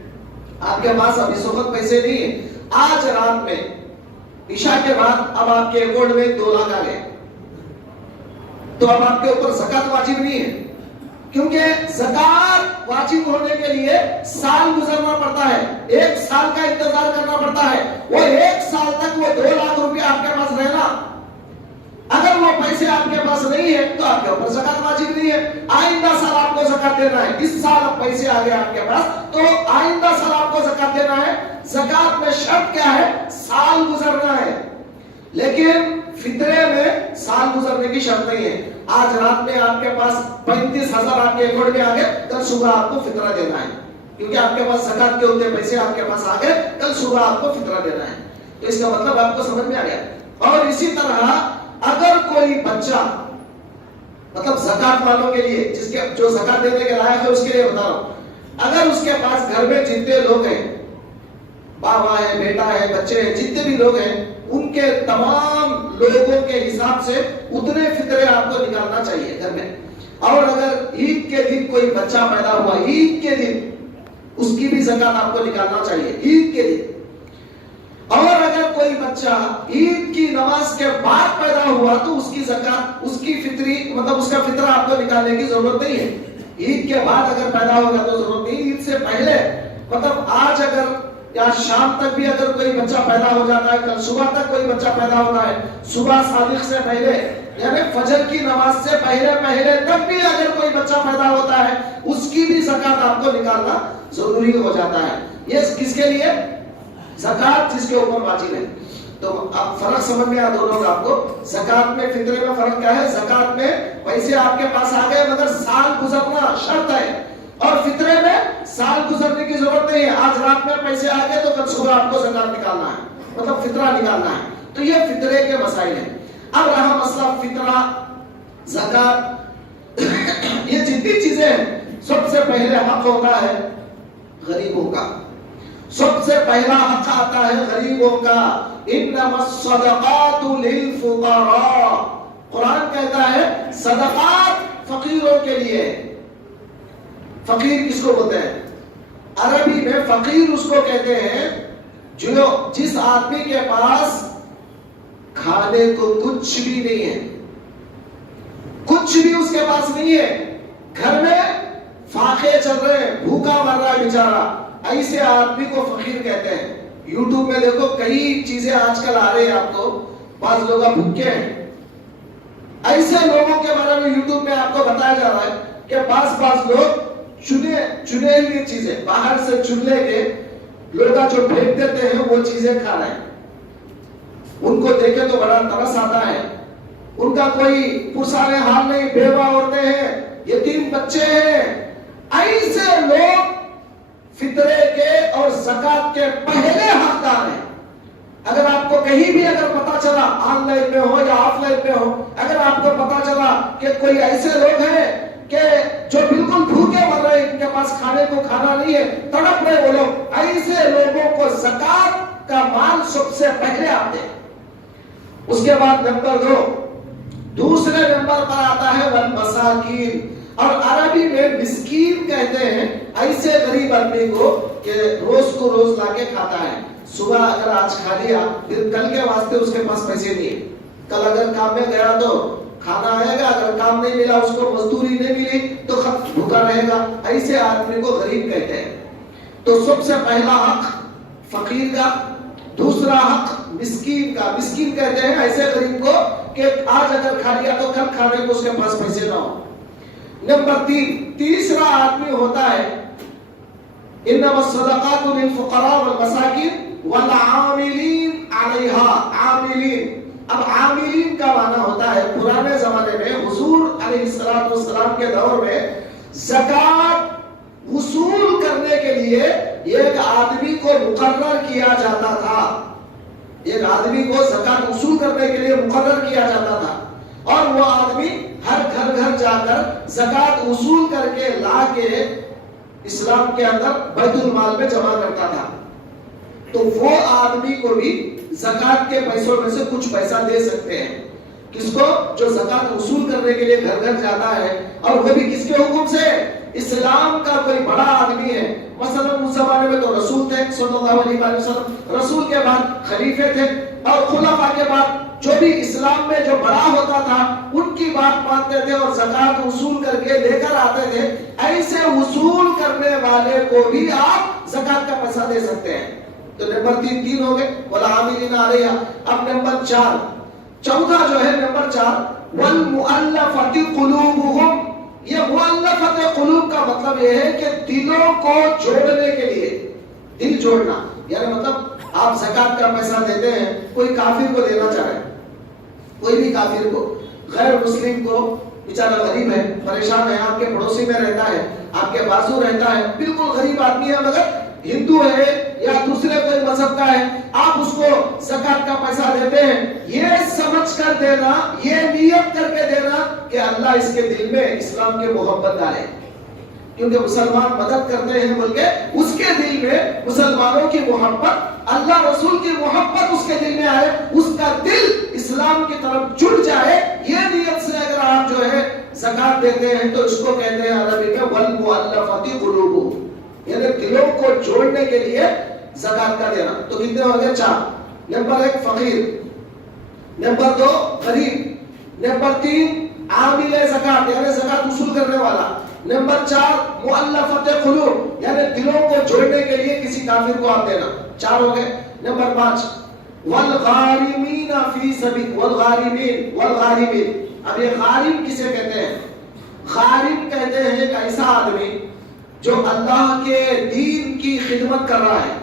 آپ کے پاس اب اس وقت پیسے نہیں ہے، آج رات میں عشاء کے بعد اب آپ کے اکاؤنٹ میں 2 لاکھ آ گئے تو اب آپ کے اوپر زکات واجب نہیں ہے، کیونکہ زکات واجب ہونے کے لیے سال گزرنا پڑتا ہے، 1 سال کا انتظار کرنا پڑتا ہے۔ وہ 1 سال تک وہ 2 لاکھ روپے آپ کے پاس رہنا، اگر وہ پیسے آپ کے پاس نہیں ہے تو آپ کے اوپر زکات واجب نہیں ہے۔ آئندہ سال آپ کو زکات دینا ہے، اس سال اب پیسے آ گئے آپ کے پاس تو آئندہ سال آپ کو زکات دینا ہے۔ زکات میں شرط کیا ہے؟ سال گزرنا ہے، لیکن فطرے میں سال گزرنے کی شرط نہیں ہے۔ آج رات میں آپ کے پاس 35,000 آپ کے اکاؤنٹ میں آ گئے، کل صبح آپ کو فطرہ دینا ہے، کیونکہ آپ کے پاس زکات کے اتنے پیسے آپ کے پاس آ گئے، کل صبح آپ کو فطرہ دینا ہے۔ تو اس کا مطلب آپ کو سمجھ میں آ گیا۔ اور اسی طرح اگر کوئی بچہ، مطلب زکات والوں کے لیے، جس کے جو زکات دینے کے لائق ہے اس کے لیے بتا رہا ہوں، اگر اس کے پاس گھر میں جتنے لوگ ہیں، بابا ہے، بیٹا ہے، بچے ہیں، جتنے بھی لوگ ہیں، ان کے تمام لوگوں کے حساب سے اتنے فطرے آپ کو نکالنا چاہیے گھر میں۔ اور اگر عید کے دن کوئی بچہ پیدا ہوا، عید کے دن اس کی بھی زکات آپ کو نکالنا چاہیے، عید کے دن۔ اور اگر کوئی بچہ عید کی نماز کے بعد پیدا ہوا تو اس کی زکات، اس کی فطری مطلب اس کا فطرہ آپ کو نکالنے کی ضرورت نہیں ہے۔ عید کے بعد اگر پیدا ہوگا تو ضرورت نہیں، عید سے پہلے مطلب آج اگر یا شام تک بھی اگر کوئی بچہ پیدا ہو جاتا ہے، کل صبح تک کوئی بچہ پیدا ہوتا ہے، صبح صادق سے پہلے یعنی فجر کی نماز سے پہلے تک بھی اگر کوئی بچہ پیدا ہوتا ہے، اس کی بھی زکات آپ کو نکالنا ضروری ہو جاتا ہے۔ یہ کس کے لیے؟ زکات جس کے اوپر واجب ہے۔ تو اب فرق سمجھ میں آ دونوں کا آپ کو؟ زکات میں فطرے میں فرق کیا ہے؟ زکات میں پیسے آپ کے پاس آ گئے مگر سال گزرنا شرط ہے، اور فطرے میں سال گزرنے کی ضرورت نہیں ہے۔ آج رات میں پیسے آ گئے تو کل صبح آپ کو زکات نکالنا ہے، مطلب فطرہ نکالنا ہے۔ تو یہ فطرے کے مسائل ہیں۔ اب رہا مسئلہ فطرہ، زکات، یہ جتنی چیزیں ہیں، سب سے پہلے حق ہوتا ہے غریبوں کا، سب سے پہلا حق آتا ہے غریبوں کا۔ انما الصدقات للفقراء، قرآن کہتا ہے صدقات فقیروں کے لیے۔ فقیر کس کو بولتے ہیں؟ عربی میں فقیر اس کو کہتے ہیں جو جس آدمی کے پاس کھانے کو کچھ بھی نہیں ہے، کچھ بھی اس کے پاس نہیں ہے، گھر میں فاقے چل رہے ہیں، بھوکا مر رہا ہے بیچارہ، ایسے آدمی کو فقیر کہتے ہیں۔ یوٹیوب میں دیکھو کئی چیزیں آج کل آ رہی ہیں آپ کو، بعض لوگ بھوکے ہیں، ایسے لوگوں کے بارے میں یوٹیوب میں آپ کو بتایا جا رہا ہے کہ بعض لوگ چنے ہوئی چیزیں باہر سے چن لے کے لوگ جو پھینک دیتے ہیں وہ چیزیں کھا رہے ہیں۔ ان کو دیکھے تو بڑا ترس آتا ہے، ان کا کوئی پرسانے حال نہیں، بیوہ عورتیں ہیں، یتیم بچے ہیں۔ ایسے لوگ فطرے کے اور زکات کے پہلے حقدار ہیں۔ اگر آپ کو کہیں بھی اگر پتا چلا، آن لائن میں ہو یا آف لائن میں ہو، اگر آپ کو پتا چلا کہ کوئی ایسے لوگ ہیں کہ جو بالکل بھوکے مر رہے ہیں، ان کے پاس کھانے کو کھانا نہیں ہے، تڑپ رہے وہ لوگ، ایسے لوگوں کو زکات کا مال سب سے پہلے آتے ہیں۔ اس کے بعد نمبر 2، دوسرے نمبر پر آتا ہے والمساکین، اور عربی میں مسکین کہتے ہیں ایسے غریب آدمی کو کہ روز کو روز لا کے کھاتا ہے۔ صبح اگر آج کھا لیا، پھر کل کے واسطے اس کے پاس پیسے نہیں ہے، کل اگر کام میں گیا تو کھانا آئے گا، اگر کام نہیں ملا، اس کو مزدوری نہیں ملی تو خط بھوکا رہے گا، ایسے آدمی کو غریب کہتے ہیں۔ تو سب سے پہلا حق فقیر کا، دوسرا حق مسکین کا۔ مسکین کہتے ہیں ایسے غریب کو کہ آج اگر کھا لیا تو کل کھانے کو اس کے پاس پیسے نہ ہو۔ نمبر 3، تیسرا آدمی ہوتا ہے انما الصدقات للفقراء والمساکین والعاملین علیہا۔ عاملین، اب عاملین کا معنی ہوتا ہے پرانے زمانے میں حضور علیہ السلام کے دور میں زکات وصول کرنے کے لیے ایک آدمی کو مقرر کیا جاتا تھا، ایک آدمی کو زکات وصول کرنے کے لیے مقرر کیا جاتا تھا اور وہ آدمی ہر گھر گھر جا کر زکات وصول کر کے لا کے اسلام کے اندر بیت المال میں جمع کرتا تھا. تو وہ آدمی کو بھی زکات کے پیسوں میں سے کچھ پیسہ دے سکتے ہیں. کس کو؟ جو زکات وصول کرنے کے لیے گھر گھر جاتا ہے, اور وہ بھی کس کے حکم سے؟ اسلام کا کوئی بڑا آدمی ہے. مثلا اس زمانے میں تو رسول تھے صلی اللہ علیہ وسلم, رسول کے بعد خلیفے تھے, اور خلفاء کے بعد جو بھی اسلام میں جو بڑا ہوتا تھا ان کی بات مانتے تھے اور زکات وصول کر کے لے کر آتے تھے. ایسے وصول کرنے والے کو بھی آپ زکات کا پیسہ دے سکتے ہیں. تو نمبر 3 ہو گئے والعاملین علیہا. اب نمبر 4, چوتھا جو ہے نمبر 4, والمؤلفۃ قلوبہم. یہ مؤلفۃ قلوب کا مطلب یہ ہے کہ دلوں کو جوڑنے کے لیے, دل جوڑنا. یعنی مطلب آپ زکات کا پیسہ دیتے ہیں, کوئی کافر کو دینا چاہے, کوئی بھی کافر کو, غیر مسلم کو, بیچارہ غریب ہے, پریشان ہے, آپ کے پڑوسی میں رہتا ہے, آپ کے بازو رہتا ہے, بالکل غریب آدمی ہے مگر ہندو ہے یا دوسرے کوئی مذہب کا ہے, آپ اس کو زکات کا پیسہ دیتے ہیں, یہ سمجھ کر دینا, یہ نیت کر کے دینا کہ اللہ اس کے دل میں اسلام کی محبت ڈالے, کیونکہ مسلمان مدد کرتے ہیں بول کے اس کے دل میں مسلمانوں کی محبت, اللہ رسول کی محبت اس کے دل میں آئے, اس کا دل اسلام کی طرف جڑ جائے. یہ نیت سے اگر آپ جو ہے زکات دیتے ہیں تو اس کو کہتے ہیں عربی میں والمؤلفۃ قلوبہم, یعنی دلوں کو جوڑنے کے لیے زکات کا دینا. تو کتنے ہو گئے؟ 4. نمبر 1 فقیر, نمبر 2 غریب, نمبر 3 عامل زکات یعنی زکات وصول کرنے والا, نمبر 4 مؤلفۃ قلوب یعنی دلوں کو جوڑنے کے لیے کسی کافر کو آپ دینا. 4 ہو گئے. نمبر 5 والغارمین فی سبیل, والغارمین. اب یہ غارم کسے کہتے ہیں؟ غارم کہتے ہیں ایک ایسا آدمی جو اللہ کے دین کی خدمت کر رہا ہے.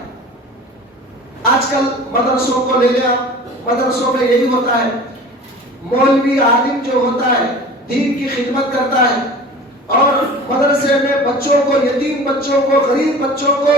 آج کل مدرسوں کو لے لیا, مدرسوں میں یہی ہوتا ہے, مولوی عالم جو ہوتا ہے دین کی خدمت کرتا ہے, اور مدرسے میں بچوں کو, یتیم بچوں کو, غریب بچوں کو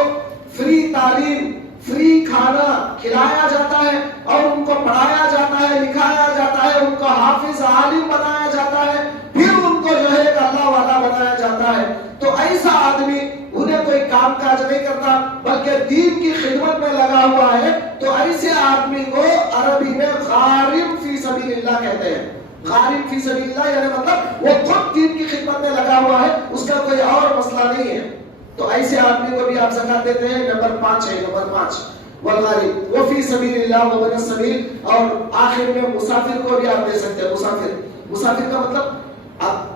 فری تعلیم, فری کھانا کھلایا جاتا ہے, اور ان کو پڑھایا جاتا ہے, لکھایا جاتا ہے, ان کو حافظ عالم بنایا جاتا ہے, پھر ان کو جو ہے ایک اللہ والا بنایا جاتا ہے. تو ایسا آدمی انہیں کوئی کام کاج نہیں کرتا بلکہ دین کی خدمت میں لگا ہوا ہے, تو ایسے آدمی کو عربی میں غارم فی سبیل اللہ کہتے ہیں. غارم فی سبیل اللہ یعنی مطلب وہ خود دین کی خدمت میں لگا ہوا ہے, اس کا کوئی اور مسئلہ نہیں ہے. تو ایسے آدمی کو بھی آپ زکات دیتے ہیں. نمبر 5 ہے, نمبر 5 والغارم وفی سبیل اللہ وابن السبیل. اور آخر میں مسافر کو بھی آپ دے سکتے ہیں. مسافر کا مطلب آپ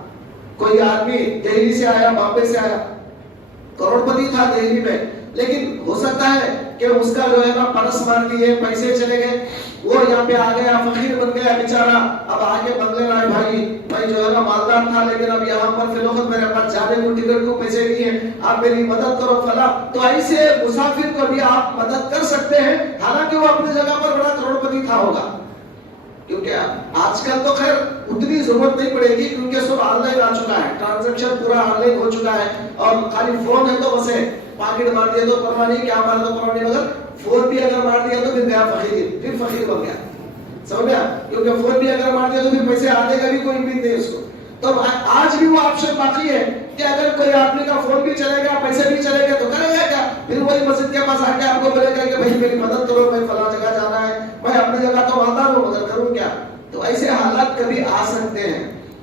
کوئی آدمی دہلی سے آیا, بامبے سے آیا, کروڑ پتی تھا دہلی میں, لیکن ہو سکتا ہے کہ اس کا جو ہے نا پرس مار دیے, پیسے چلے گئے, وہ یہاں پہ آ گیا, فقیر بن گیا بیچارہ. اب آگے بنگلے میں بھائی جو ہے نا مالدار تھا, لیکن اب یہاں پر فی الوقت میرے پاس جانے کو ٹکٹ کو پیسے نہیں ہیں, آپ میری مدد کرو فلاں. تو ایسے مسافر کو بھی آپ مدد کر سکتے ہیں, حالانکہ وہ اپنی جگہ پر بڑا کروڑ پتی تھا ہوگا. کیونکہ آج کل تو خیر اتنی ضرورت نہیں پڑے گی, کیونکہ سب آن لائن آ چکا ہے, ٹرانزیکشن پورا آن لائن ہو چکا ہے, اور خالی فون ہے تو بس ہے, پاکٹ مار دیا تو پرواہ نہیں, کیا مار دو پرواہ نہیں, مگر فون بھی اگر مار دیا تو پھر گیا فقیر, پھر فقیر بن گیا. سمجھ گیا؟ کیونکہ فون بھی اگر مار دیا تو پھر پیسے آنے کا بھی کوئی امید نہیں اس کو. تو آج بھی وہ آپشن باقی ہے کہ اگر کوئی آدمی کا فون بھی چلے گا, پیسے بھی چلے گا, تو کرے گا کیا؟ پھر وہی مسجد کے پاس آ کے آپ کو بولے گا کہ بھائی میری مدد کرو, میں فلاں جگہ جانا ہے, میں اپنی جگہ تو آتا ہوں مگر کروں کیا. تو ایسے حالات کبھی آ سکتے ہیں.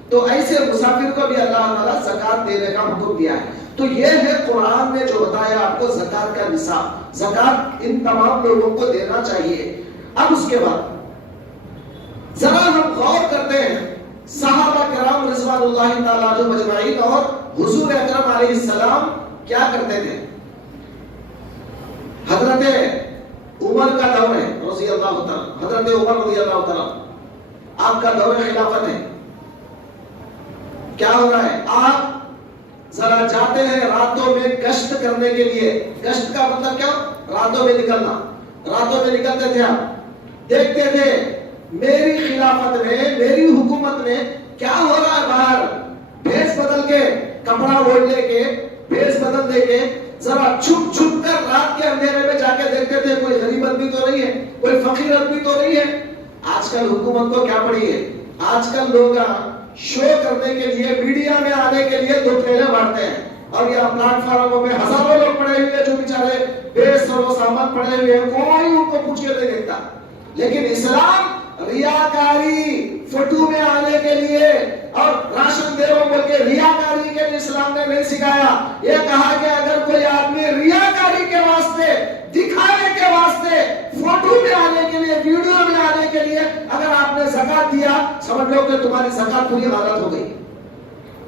تو ایسے مسافر کو بھی اللہ تعالیٰ زکات دینے کا حکم دیا ہے. تو یہ ہے قرآن نے جو بتایا آپ کو زکات کا نصاب. زکات ان تمام لوگوں کو دینا چاہیے. اب اس کے بعد ذرا ہم غور کرتے ہیں صحابہ کرام رضوان اللہ تعالیٰ عنہم مجمعین اور حضور اکرم علیہ السلام کیا کرتے تھے. حضرت عمر کا دور ہے رضی اللہ تعالیٰ, حضرت عمر رضی اللہ تعالیٰ, آپ کا دور خلافت ہے. کیا ہو رہا ہے, آپ ذرا جاتے ہیں راتوں میں گشت کرنے کے لیے. گشت کا مطلب کیا؟ راتوں میں نکلنا. راتوں میں نکلتے تھے, آپ دیکھتے تھے میری خلافت میں, میری حکومت میں کیا ہو رہا ہے. باہر بھیس بدل کے, کپڑا اوڑھ لے کے, بھیس بدل دے کے ذرا چھپ چھپ کر رات کے اندھیرے میں جا کے دیکھتے تھے کوئی غریب آدمی تو نہیں ہے، کوئی فقیر آدمی تو نہیں ہے۔ آج کل حکومت کو کیا پڑی ہے؟ آج کل لوگ شو کرنے کے لیے، میڈیا میں آنے کے لیے دو ٹھیلے مارتے ہیں، اور یہ پلیٹ فارموں میں ہزاروں لوگ پڑے ہوئے ہیں جو بیچارے بے سر و سامان پڑے ہوئے ہیں، کوئی ان کو پوچھ کے نہیں دیکھتا۔ لیکن اسلام ریاکاری، فوٹو میں آنے کے لیے اور راشن دے رہا بول کے ریاکاری کے لیے اسلام نے نہیں سکھایا۔ یہ کہا کہ اگر کوئی آدمی ریاکاری کے واسطے، دکھانے کے واسطے، فوٹو میں آنے کے لیے، ویڈیو میں آنے کے لیے اگر آپ نے زکات دیا، سمجھ لو کہ تمہاری زکات پوری غلط ہو گئی،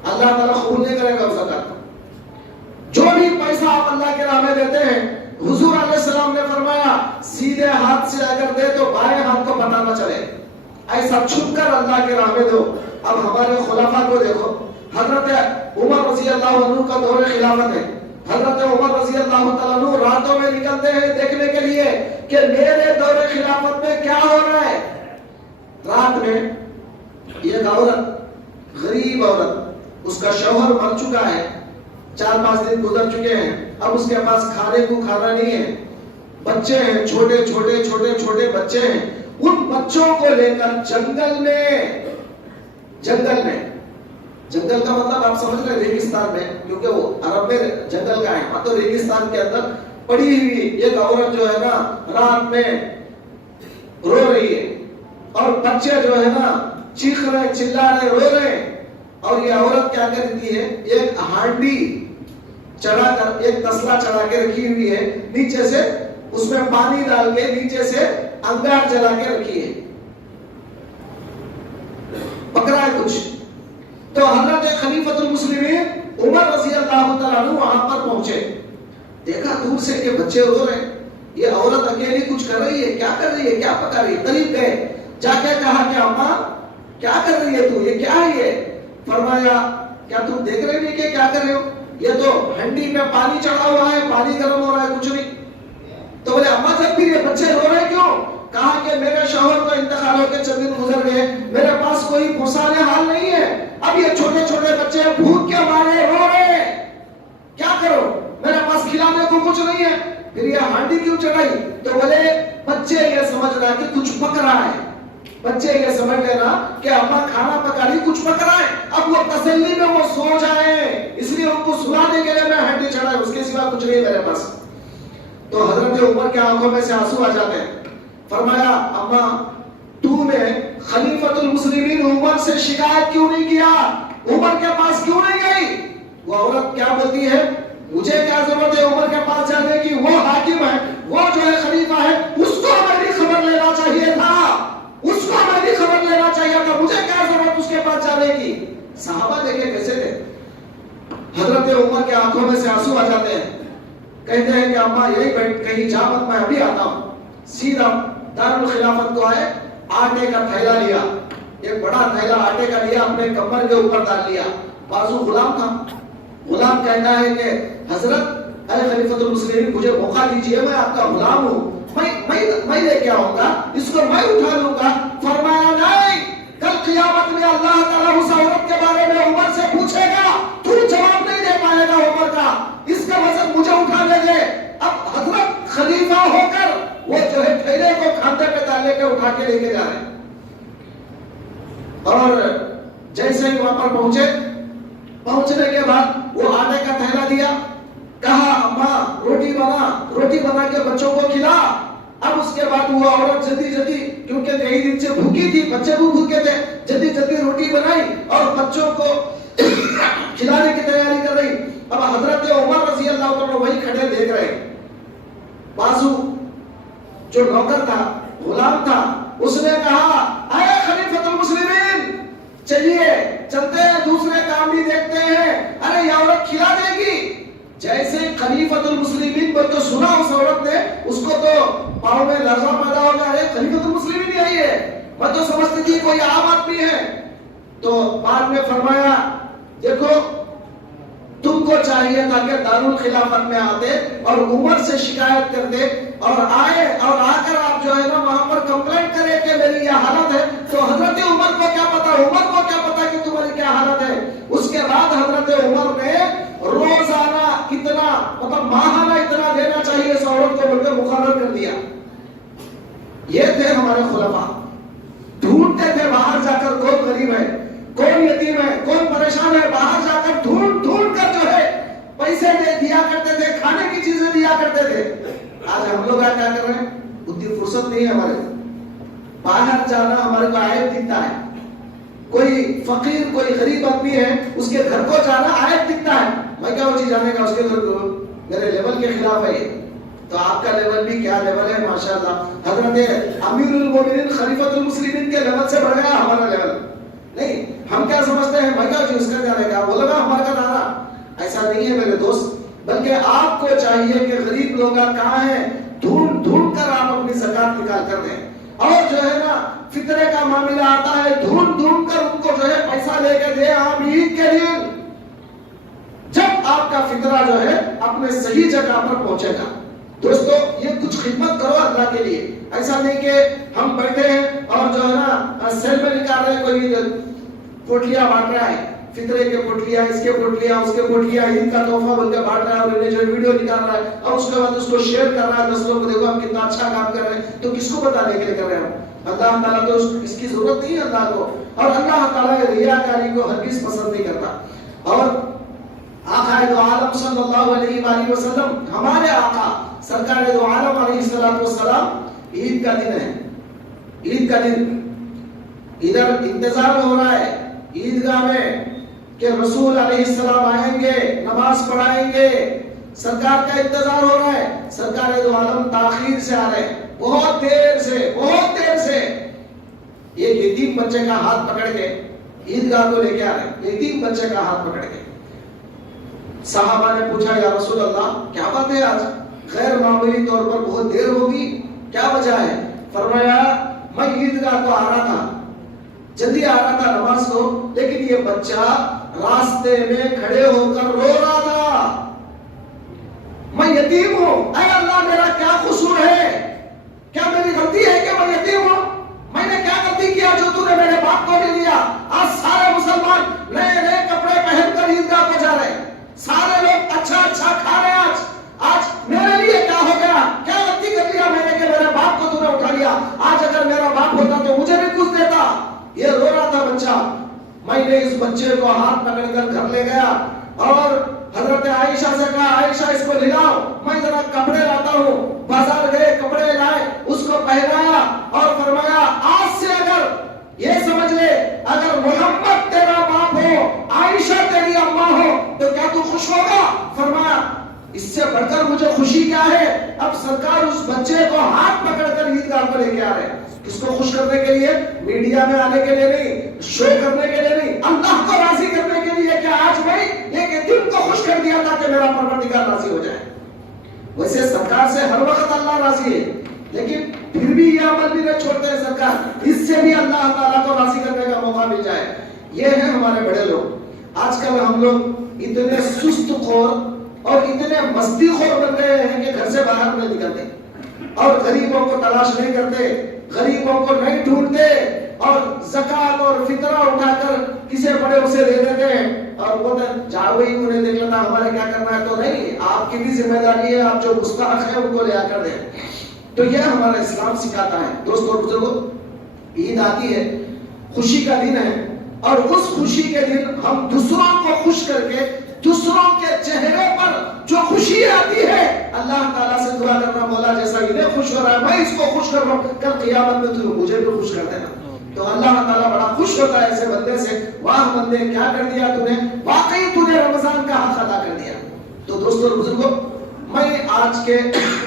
اللہ تعالیٰ قبول نہیں کرے گا اس زکات۔ جو بھی پیسہ آپ اللہ کے راہ میں دیتے ہیں، حضور علیہ السلام نے فرمایا سیدھے ہاتھ سے اگر دے تو بائیں ہاتھ کو پتہ نہ چلے، ایسا چھپ کر اللہ کے راہ میں دو۔ اب ہمارے خلفاء کو دیکھو، حضرت عمر رضی اللہ عنہ کا دور خلافت ہے، حضرت عمر رضی اللہ تعالیٰ عنہ راتوں میں نکلتے ہیں دیکھنے کے لیے کہ میرے دور خلافت میں کیا ہو رہا ہے۔ رات میں ایک عورت، غریب عورت، اس کا شوہر مر چکا ہے، 4-5 دن گزر چکے ہیں، اب اس کے پاس کھانے کو کھانا نہیں ہے، بچے ہیں، چھوٹے چھوٹے بچے ہیں، ان بچوں کو لے کر جنگل کا مطلب آپ سمجھ رہے، ریگستان میں، کیونکہ وہ عرب میں جنگل کا ہے، تو ریگستان کے اندر پڑی ہوئی ایک عورت جو ہے نا رات میں رو رہی ہے، اور بچے جو ہے نا چیخ رہے، چلا رہے، رو رہے، اور یہ عورت کیا کرتی ہے، ایک ہانڈی چڑھا کر، ایک تسلا چڑھا کے رکھی ہوئی ہے، نیچے سے اس میں پانی ڈال کے نیچے سے انگار جلا کے رکھی ہے، پکڑا ہے کچھ۔ تو حضرت خلیفۃ المسلمین عمر رضی اللہ تعالیٰ عنہ وہاں پر پہنچے، دیکھا دور سے کہ بچے رو رہے ہیں، یہ عورت اکیلی کچھ کر رہی ہے، کیا کر رہی ہے، کیا پکا رہی ہے۔ قریب گئے، جا کے کہا کہ اماں کیا کر رہی ہے تو، یہ کیا ہے یہ؟ فرمایا کیا تم دیکھ رہے نہیں کہ کیا کر رہے ہو؟ یہ تو ہنڈی میں پانی چڑھا ہوا ہے، پانی گرم ہو رہا ہے، کچھ نہیں۔ تو بولے اماں جب بھی یہ بچے رو رہے کیوں؟ کہا کہ میرے شوہر کو انتقال ہو کے چند دن گزر گئے، میرے پاس کوئی پرسان حال نہیں ہے، اب یہ چھوٹے چھوٹے بچے بھوک کے مارے رو رہے ہیں، کیا کرو، میرے پاس کھلانے کو کچھ نہیں ہے، پھر یہ ہانڈی کیوں چڑھائی؟ تو بولے بچے یہ سمجھ رہا کہ کچھ پک رہا ہے، بچے یہ سمجھ لینا کہ اماں کھانا پکا رہی، کچھ پک رہا ہے، اب وہ تسلی میں وہ سو جائیں، اس لیے ان کو سلانے کے لیے میں ہانڈی چڑھائی، اس کے سوا کچھ نہیں میرے پاس۔ تو حضرت عمر کے آنکھوں میں سے آنسو آ جاتے ہیں، فرمایا اماں تو نے خلیفۃ المسلمین عمر سے شکایت کیوں نہیں کیا، عمر کے پاس کیوں نہیں گئی؟ وہ عورت کیا بولتی ہے، مجھے کیا ضرورت ہے عمر کے پاس جانے کی، وہ حاکم ہے، وہ جو ہے خلیفہ ہے، اس کو میری خبر لینا چاہیے تھا، اس کو میری خبر لینا چاہیے تھا، مجھے کیا ضرورت اس کے پاس جانے کی۔ صحابہ دیکھیں کیسے تھے، حضرت عمر کے آنکھوں میں سے آنسو آ جاتے ہیں، کہتے ہیں کہ اماں یہی بیٹھ، کہیں جا مت، میں ابھی آتا ہوں۔ سیدھا دارالخلافت کو آئے، آٹے کا تھیلا لیا، ایک بڑا تھیلا آٹے کا لیا، اپنے کمر کے اوپر ڈال لیا، بازو غلام تھا، غلام کہتا ہے کہ حضرت اے خلیفۃ المسلمین مجھے موقع دیجئے، میں آپ کا غلام ہوں، میں لے کے آؤں گا، اس کو میں اٹھا لوں گا۔ فرمایا نہیں، کل قیامت میں اللہ تعالیٰ اس عورت کے بارے میں عمر سے پوچھے گا، تو جواب نہیں دے پائے گا عمر کا، اس کا وزن مجھے اٹھانے دے۔ اب حضرت خلیفہ ہو کر وہ جو ہے تھیلے کو کھاندے پہ ڈالے کے اٹھا کے لے کے جا رہے ہیں، اور جیسے ہی وہاں پر پہنچنے کے بعد وہ آٹے کا تھیلا دیا، کہا اماں روٹی بنا کے بچوں کو کھلا۔ اب اس کے بعد وہ عورت جلدی کیونکہ کئی دن سے بھوکی تھی، بچے بھی بھوکے تھے، جلدی روٹی بنائی اور بچوں کو کھلانے کی تیاری کر رہی۔ اب حضرت عمر رضی اللہ عنہ وہی کھڑے دیکھ رہے، بازو جو نوکر تھا، غلام تھا، اس نے کہا اے خلیفۃ المسلمین چلیے چلتے ہیں، دوسرے کام بھی دیکھتے ہیں، ارے یہ عورت کھلا دے گی۔ جیسے خلیفۃ المسلمین کو تو سنا اس عورت نے، اس کو تو پاؤں میں لرزہ پیدا ہو گیا، ارے خلیفۃ المسلمین یہی ہے، میں تو سمجھتی تھی کوئی عام آدمی ہے۔ تو بعد میں فرمایا دیکھو تم کو چاہیے تھا کہ دارالخلافت میں آتے اور عمر سے شکایت کرتے اور آئے اور آ کر آپ جو ہے نا وہاں پر کمپلینٹ کرے کہ میری یہ حالت ہے۔ تو حضرت عمر کو کیا پتا کہ تمہاری کیا حالت ہے۔ اس کے بعد حضرت عمر نے روزانہ اتنا مطلب ماہانہ اتنا دینا چاہیے اس عورت کو بول کے مقرر کر دیا. یہ تھے ہمارے خلفاء. ڈھونڈتے تھے باہر جا کر کون غریب ہے, کون یتیم ہے, کون پریشان ہے, باہر جا کر ڈھونڈ کر جو ہے پیسے دیا کرتے تھے, کھانے کی چیزیں دیا کرتے تھے. آج ہم لوگ کیا کر رہے ہیں؟ اتنی فرصت نہیں ہے ہمارے. باہر جانا ہمارے کو عیب دکھتا ہے. کوئی فقیر کوئی غریب آدمی ہے اس کے گھر کو جانا عیب دکھتا ہے. میں کیا وہ چیز جانے گا اس کے گھر کو, میرے لیول کے خلاف ہے یہ. تو آپ کا لیول بھی کیا لیول ہے ماشاءاللہ. حضرت امیر المومنین خلیفۃ المسلمین کے لیول سے بڑھ گیا ہمارا لیول. نہیں ہم کیا سمجھتے ہیں میں کیا اس کا جانے گا, وہ لگا ہمارا کا دانا. ایسا نہیں ہے میرے دوست, بلکہ آپ کو چاہیے کہ غریب لوگ کہاں ہیں ڈھونڈ کر آپ اپنی زکات نکال کر دیں. اور جو ہے نا فطرے کا معاملہ آتا ہے ڈھونڈ کر ان کو جو ہے پیسہ لے کے دے. آپ عید کے دن جب آپ کا فطرہ جو ہے اپنے صحیح جگہ پر پہنچے گا. دوستو یہ کچھ خدمت کرو اللہ کے لیے. ایسا نہیں کہ ہم بیٹھے ہیں اور جو ہے نا سیل میں نکال رہے ہیں, کوئی پوٹلیاں بانٹ رہا ہے, فطرے کے پوٹلیاں, اس کے پوٹلیاں, اس کے پوٹلیاں, عید کا تحفہ بول کے بانٹ رہا ہے, اور انہیں جو ویڈیو نکال رہا ہے اور اس کے بعد اس کو شیئر کر رہا ہے 10 لوگوں کو, دیکھو ہم کتنا اچھا کام کر رہے ہیں. تو کس کو بتانے کے لیے کر رہے ہیں؟ اللہ تعالیٰ تو اس کی ضرورت نہیں ہے اللہ کو. اور اللہ تعالیٰ ریاکاری کو ہرگز پسند نہیں کرتا. اور آقا دو عالم صلی اللہ علیہ وآلہ وسلم, ہمارے آقا سرکار دو عالم علیہ السلام, عید کا دن ہے, عید کا دن ادھر انتظار ہو رہا ہے عیدگاہ میں کہ رسول علیہ السلام آئیں گے, نماز پڑھائیں گے. سرکار کا انتظار ہو رہا ہے. سرکار دو عالم تاخیر سے آ رہے ہیں, بہت دیر سے. ایک یتیم بچے کا ہاتھ پکڑ کے عیدگاہ کو لے کے آ رہے ہیں, یتیم بچے کا ہاتھ پکڑ کے. صحابہ نے پوچھا یا رسول اللہ کیا بات ہے, آج غیر معمولی طور پر بہت دیر ہوگی, کیا وجہ ہے؟ فرمایا میں عیدگاہ کو آ رہا تھا, جلدی آ رہا تھا نماز کو, لیکن یہ بچہ راستے میں کھڑے ہو کر رو رہا تھا. میں یتیم ہوں, اے اللہ میرا کیا قصور ہے؟ کیا میری غلطی ہے کہ میں یتیم ہوں؟ میں نے کیا غلطی کیا جو تو نے میرے باپ کو نہیں لیا؟ آج سارے مسلمان نئے کپڑے پہن کر عیدگاہ کو جا رہے ہیں, سارے لوگ اچھا کھا رہے ہیں. آج میرے لیے کیا ہو گیا؟ کیا غلطی کر لیا میں نے کہ میرے باپ کو تو نے اٹھا لیا؟ آج اگر میرا باپ ہوتا تو مجھے بھی کچھ دیتا. یہ رو رہا تھا بچہ. میں نے اس بچے کو ہاتھ پکڑ کر گھر لے گیا اور حضرت عائشہ سے کہا عائشہ اس کو للاؤ, میں ذرا کپڑے لاتا ہوں. بازار گئے, کپڑے لائے, اس کو پہنایا اور فرمایا آج سے اگر یہ سمجھ لے اگر محمد تیرا باپ ہو, عائشہ تیری اماں ہو, تو کیا تو خوش ہوگا؟ فرمایا اس سے بڑھ کر مجھے خوشی کیا ہے. اب سرکار اس بچے کو ہاتھ پکڑ کر عیدگاہ کو لے کے آ رہے ہیں. کس کو خوش کرنے کے لیے؟ میڈیا میں آنے کے لیے نہیں, شو کرنے کے لیے نہیں, اللہ کو راضی کرنے کے لیے کہ آج میں ایک یتیم کو خوش کر دیا تھا کہ میرا پروردگار راضی ہو جائے. ویسے سرکار سے ہر وقت اللہ راضی ہے, لیکن پھر بھی یہ عمل بھی نہیں چھوڑتے ہیں سرکار, اس سے بھی اللہ تعالیٰ کو راضی کرنے کا موقع مل جائے. یہ ہیں ہمارے بڑے لوگ. آج کل ہم لوگ اتنے سست خور اور اتنے مستی خور بن گئے ہیں کہ گھر سے باہر نہیں نکلتے اور غریبوں کو تلاش نہیں کرتے, غریبوں کو نہیں ڈھونڈتے, اور زکات اور فطرہ اٹھا کر کسی بڑے اسے دے دیتے ہیں اور وہ جاؤ ہی انہیں دیکھ لیتا ہمارے کیا کرنا ہے. تو نہیں, آپ کی بھی ذمہ داری ہے, آپ جو گستاخ ہیں ان کو لے آ کر دیں. تو یہ ہمارا اسلام سکھاتا ہے. دوستو اور بزرگوں, عید آتی ہے, خوشی کا دن ہے, اور اس خوشی کے دن ہم دوسروں کو خوش کر کے دوسروں کے چہرے پر جو خوشی آتی ہے اللہ تعالیٰ سے دعا کرنا, مولا جیسا انہیں خوش ہو رہا ہے میں اس کو خوش کر رہا ہوں, کل قیامت میں تو مجھے بھی خوش کر دینا. تو اللہ تعالیٰ بڑا خوش ہوتا ہے ایسے بندے سے. واہ بندے کیا کر دیا تو نے, واقعی تو نے رمضان کا حق ادا کر دیا. تو دوستو اور بزرگوں, میں آج کے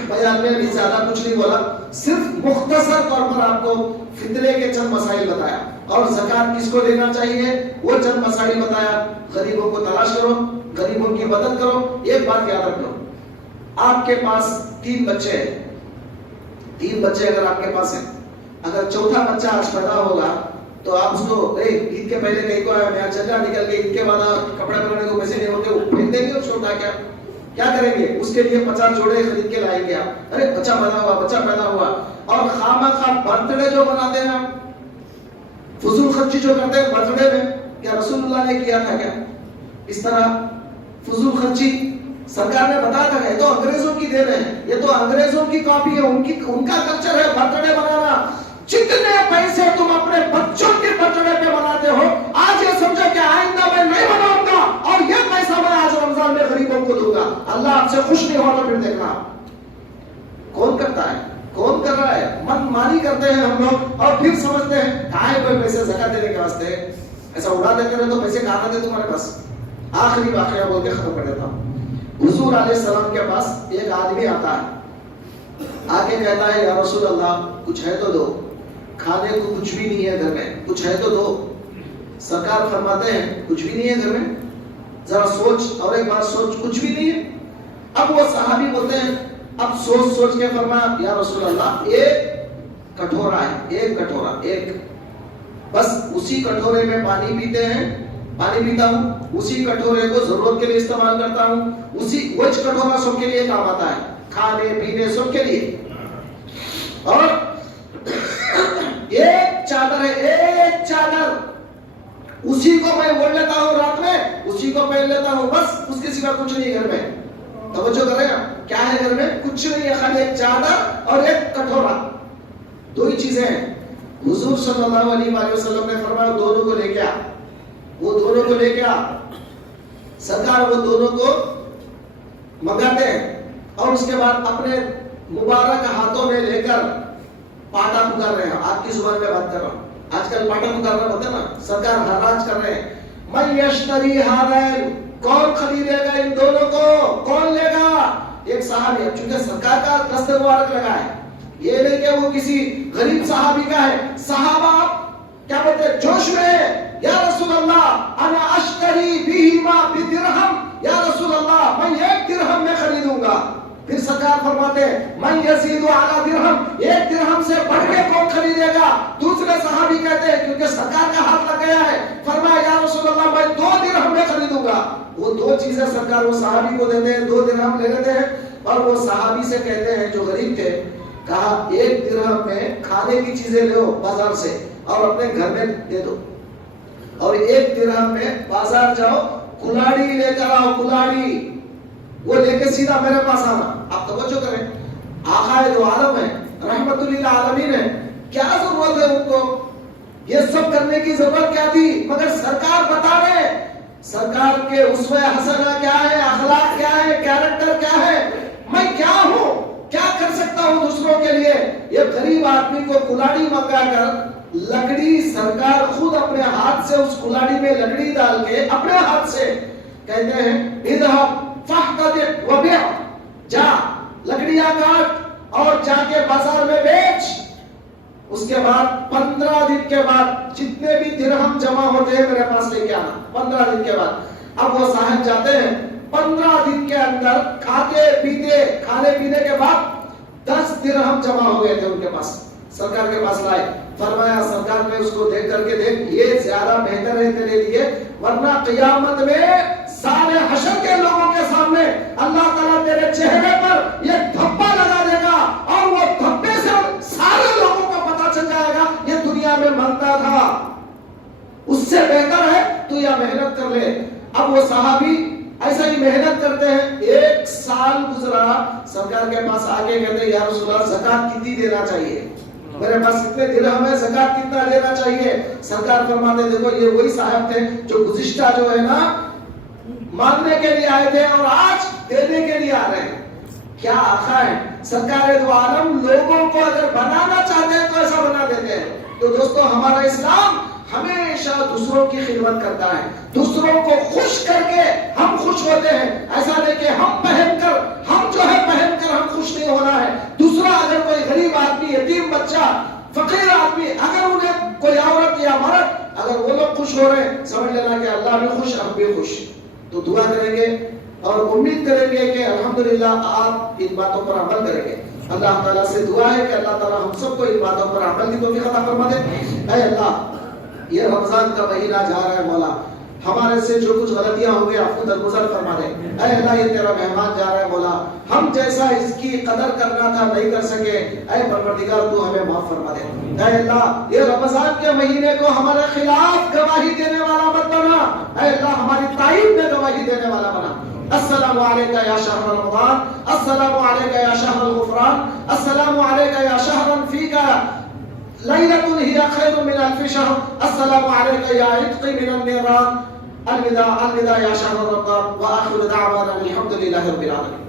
بیان میں بھی زیادہ کچھ نہیں بولا, صرف مختصر طور پر آپ کو فطرے کے چند مسائل بتایا اور زکات کس کو دینا چاہیے وہ چند مسائل بتایا. غریبوں کو تلاش کرو, غریبوں کی مدد کرو. ایک بات یاد رکھو, آپ کے پاس 3 بچے ہیں, 3 بچے اگر آپ کے پاس ہیں, اگر چوتھا بچہ آج پیدا ہوگا تو آپ اس کو عید کے پہلے کہیں کو آیا میں چل رہا نکل کے, عید کے بعد کپڑے بنانے کو پیسے نہیں ہوتے, وہ پھینک دیں گے اس کو اٹھا کیا کریں گے؟ اس کے لیے 50 جوڑے خرید کے لائیں گے آپ. ارے بچہ پیدا ہوا اور خواہ برتھ ڈے جو مناتے ہیں آپ, فضول خرچی جو کرتے ہیں برتھ ڈے میں, کیا رسول اللہ نے کیا تھا کیا؟ اس طرح فضول خرچی سرکار نے بتایا تھا یہ تو انگریزوں کی دین ہے، یہ تو انگریزوں کی کاپی ہے، ان کا کلچر ہے برتھ ڈے منانا۔ جتنے پیسے تم اپنے بچوں کے برتھ ڈے پہ مناتے ہو، آج یہ سمجھو کہ آئندہ میں نہیں مناؤں گا اور یہ پیسہ میں آج رمضان میں غریبوں کو دوں گا۔ اللہ آپ سے خوش نہیں ہوتا، پھر دیکھنا کون کرتا ہے، کون کر رہا ہے؟ من مانی کرتے ہیں ہم لوگ اور پھر سمجھتے ہیں کہاں ہے کوئی پیسے زکات دینے کے واسطے، ایسا اڑا دیتے رہے تو پیسے کہاں تھے تمہارے پاس؟ آخری واقعہ بول کے ختم کر دیتا ہوں۔ حضور علیہ السلام کے پاس ایک آدمی آتا ہے، آگے کہتا ہے یا رسول اللہ کچھ ہے تو دو، کھانے کو کچھ بھی نہیں ہے گھر میں، کچھ ہے تو دو۔ سرکار فرماتے ہیں کچھ بھی نہیں ہے گھر میں، ذرا سوچ، اور ایک بار سوچ، کچھ بھی نہیں ہے۔ اب وہ صحابی بولتے ہیں، اب سوچ سوچ کے فرمایا یا رسول اللہ ایک کٹورا ہے، ایک کٹورا، ایک، بس اسی کٹورے میں پانی پیتے ہیں، پانی پیتا ہوں، اسی کٹورے کو ضرورت کے لیے استعمال کرتا ہوں، اسی وچ کٹورا سب کے لیے کام آتا ہے، کھانے پینے سب کے لیے، اور ایک چادر ہے، ایک چادر، اسی کو میں اوڑھ لیتا ہوں رات میں، اسی کو پہن لیتا ہوں، بس اس کے سوا کچھ نہیں گھر میں۔ توجہ کریں، کیا ہے گھر میں؟ کچھ نہیں ہے، خالی ایک چادر اور ایک کٹورا، دو ہی چیزیں ہیں۔ حضور صلی اللہ علیہ وآلہ وسلم نے فرمایا دونوں کو لے کے آ، وہ دونوں کو لے کے آ۔ سرکار وہ دونوں کو منگاتے ہیں اور اس کے بعد اپنے مبارک ہاتھوں میں لے کر پاٹا پکار رہے ہیں، آپ کی زبان میں بات کر رہا ہوں، آج کل پاٹا پکارنا ہوتا ہے نا، سرکار حراج کر رہے ہیں، من یشتری ہذین، کون خریدے گا ان دونوں کو، کون لے گا؟ ایک صحابی، اب چونکہ سرکار کا دست مبارک لگا ہے، یہ نہیں کہ وہ کسی غریب صحابی کا ہے، صحابہ کیا بولتے ہیں جوش میں، یا رسول اللہ انا اشتری بہما بدرہم، یا رسول اللہ میں ایک درہم میں خریدوں گا۔ پھر سرکار فرماتے ہیں من یزید علی درہم، ایک درہم سے بڑھ کے کون خریدے گا؟ دوسرے صحابی کہتے ہیں کیونکہ سرکار کا ہاتھ لگ گیا ہے، فرمایا یا رسول اللہ میں 2 درہم میں خریدوں گا۔ وہ 2 چیزیں سرکار وہ صحابی کو دیتے ہیں، 2 درہم لے لیتے ہیں اور وہ صحابی سے کہتے ہیں جو غریب تھے، کہا 1 درہم میں کھانے کی چیزیں لو بازار سے اور اپنے گھر میں دے دو، اور 1 درہم میں بازار جاؤ کلاڑی لے کر آؤ، کلاڑی وہ لے کے سیدھا میرے پاس آنا۔ آپ توجہ کریں، آقا دو عالم ہے، رحمت للعالمین ہے، کیا ضرورت ہے ان کو یہ سب کرنے کی؟ ضرورت کیا تھی؟ مگر سرکار بتا رہے، سرکار کے اسوہ حسنہ کیا ہے، اخلاق کیا ہے، کیریکٹر کیا ہے، میں کیا ہوں، کیا کر سکتا ہوں دوسروں کے لیے۔ یہ غریب آدمی کو کلاڑی منگا کر لکڑی، سرکار خود اپنے ہاتھ سے اس کلاڑی میں لکڑی ڈال کے اپنے ہاتھ سے کہتے ہیں اذهب فاحتطب وبيع، جا لکڑیاں کاٹ اور جا کے بازار میں بیچ۔ اس کے بعد 15 دن کے بعد جتنے بھی درہم جمع ہوتے ہیں میرے پاس لے کے آنا۔ 15 دن کے بعد اب وہ صاحب جاتے ہیں، 15 دن کے اندر کھاتے پیتے، کھانے پینے کے بعد 10 درہم جمع ہو گئے تھے ان کے پاس، سرکار کے پاس لائے، فرمایا سرکار نے اس کو دیکھ کر کے دیکھ یہ زیادہ بہتر ہے تیرے لیے، ورنہ قیامت میں سارے حشر کے لوگوں کے سامنے اللہ تعالیٰ تیرے چہرے پر یہ دھبا لگا دے گا اور وہ دھبے سے سارے لوگوں کو پتا چل جائے گا یہ دنیا میں منگتا تھا، اس سے بہتر ہے تو یہ محنت کر لے۔ اب وہ صحابی ایسا ہی محنت کرتے ہیں، 1 سال گزرا، سرکار کے پاس آگے کہتے ہیں یا رسول اللہ زکات کتنی دینا چاہیے، میرے پاس کتنے درہم ہے، زکات کتنا دینا چاہیے؟ سرکار فرماتے دیکھو یہ وہی صاحب تھے جو گزشتہ جو ہے نا مانگنے کے لیے آئے تھے اور آج دینے کے لیے آ رہے ہیں۔ کیا آقا ہے سرکار دو عالم، لوگوں کو اگر بنانا چاہتے ہیں تو ایسا بنا دیتے ہیں۔ تو دوستو ہمارا اسلام ہمیشہ دوسروں کی خدمت کرتا ہے، دوسروں کو خوش کر کے ہم خوش ہوتے ہیں، ایسا نہیں کہ ہم پہن کر ہم جو ہے پہن کر ہم خوش نہیں ہونا ہے۔ دوسرا اگر کوئی غریب آدمی، یتیم بچہ، فقیر آدمی، اگر انہیں کوئی عورت یا مرد اگر وہ لوگ خوش ہو رہے ہیں، سمجھ لینا کہ اللہ بھی خوش، ہم بھی خوش۔ تو دعا کریں گے اور امید کریں گے کہ الحمدللہ آپ ان باتوں پر عمل کریں گے۔ اللہ تعالیٰ سے دعا ہے کہ اللہ تعالیٰ ہم سب کو ان باتوں پر عمل کی توفیق عطا فرما دے۔ اے اللہ، یہ رمضان کا مہینہ جا رہا ہے، مولا ہمارے سے جو کچھ غلطیاں ہوں گے عفو درگزر فرما دے۔ اے اللہ، یہ تیرا مہمان جا رہا ہے، مولا ہم جیسا اس کی قدر کرنا تھا نہیں کر سکے، اے پروردگار تو ہمیں معاف فرما دے۔ اے اللہ، یہ رمضان کے مہینے کو ہمارے خلاف گواہی دینے والا مت بنا، اے اللہ ہماری تائید میں گواہی دینے والا بنا۔ السلام عليك يا شهر رمضان، السلام عليك يا شهر الغفران، السلام عليك يا شهرا فيك ليلة هي خير من 1000 شهر، السلام عليك يا عتقي من النيران. الوداع الوداع يا شهر رمضان. وآخر دعوانا الحمد لله رب العالمين.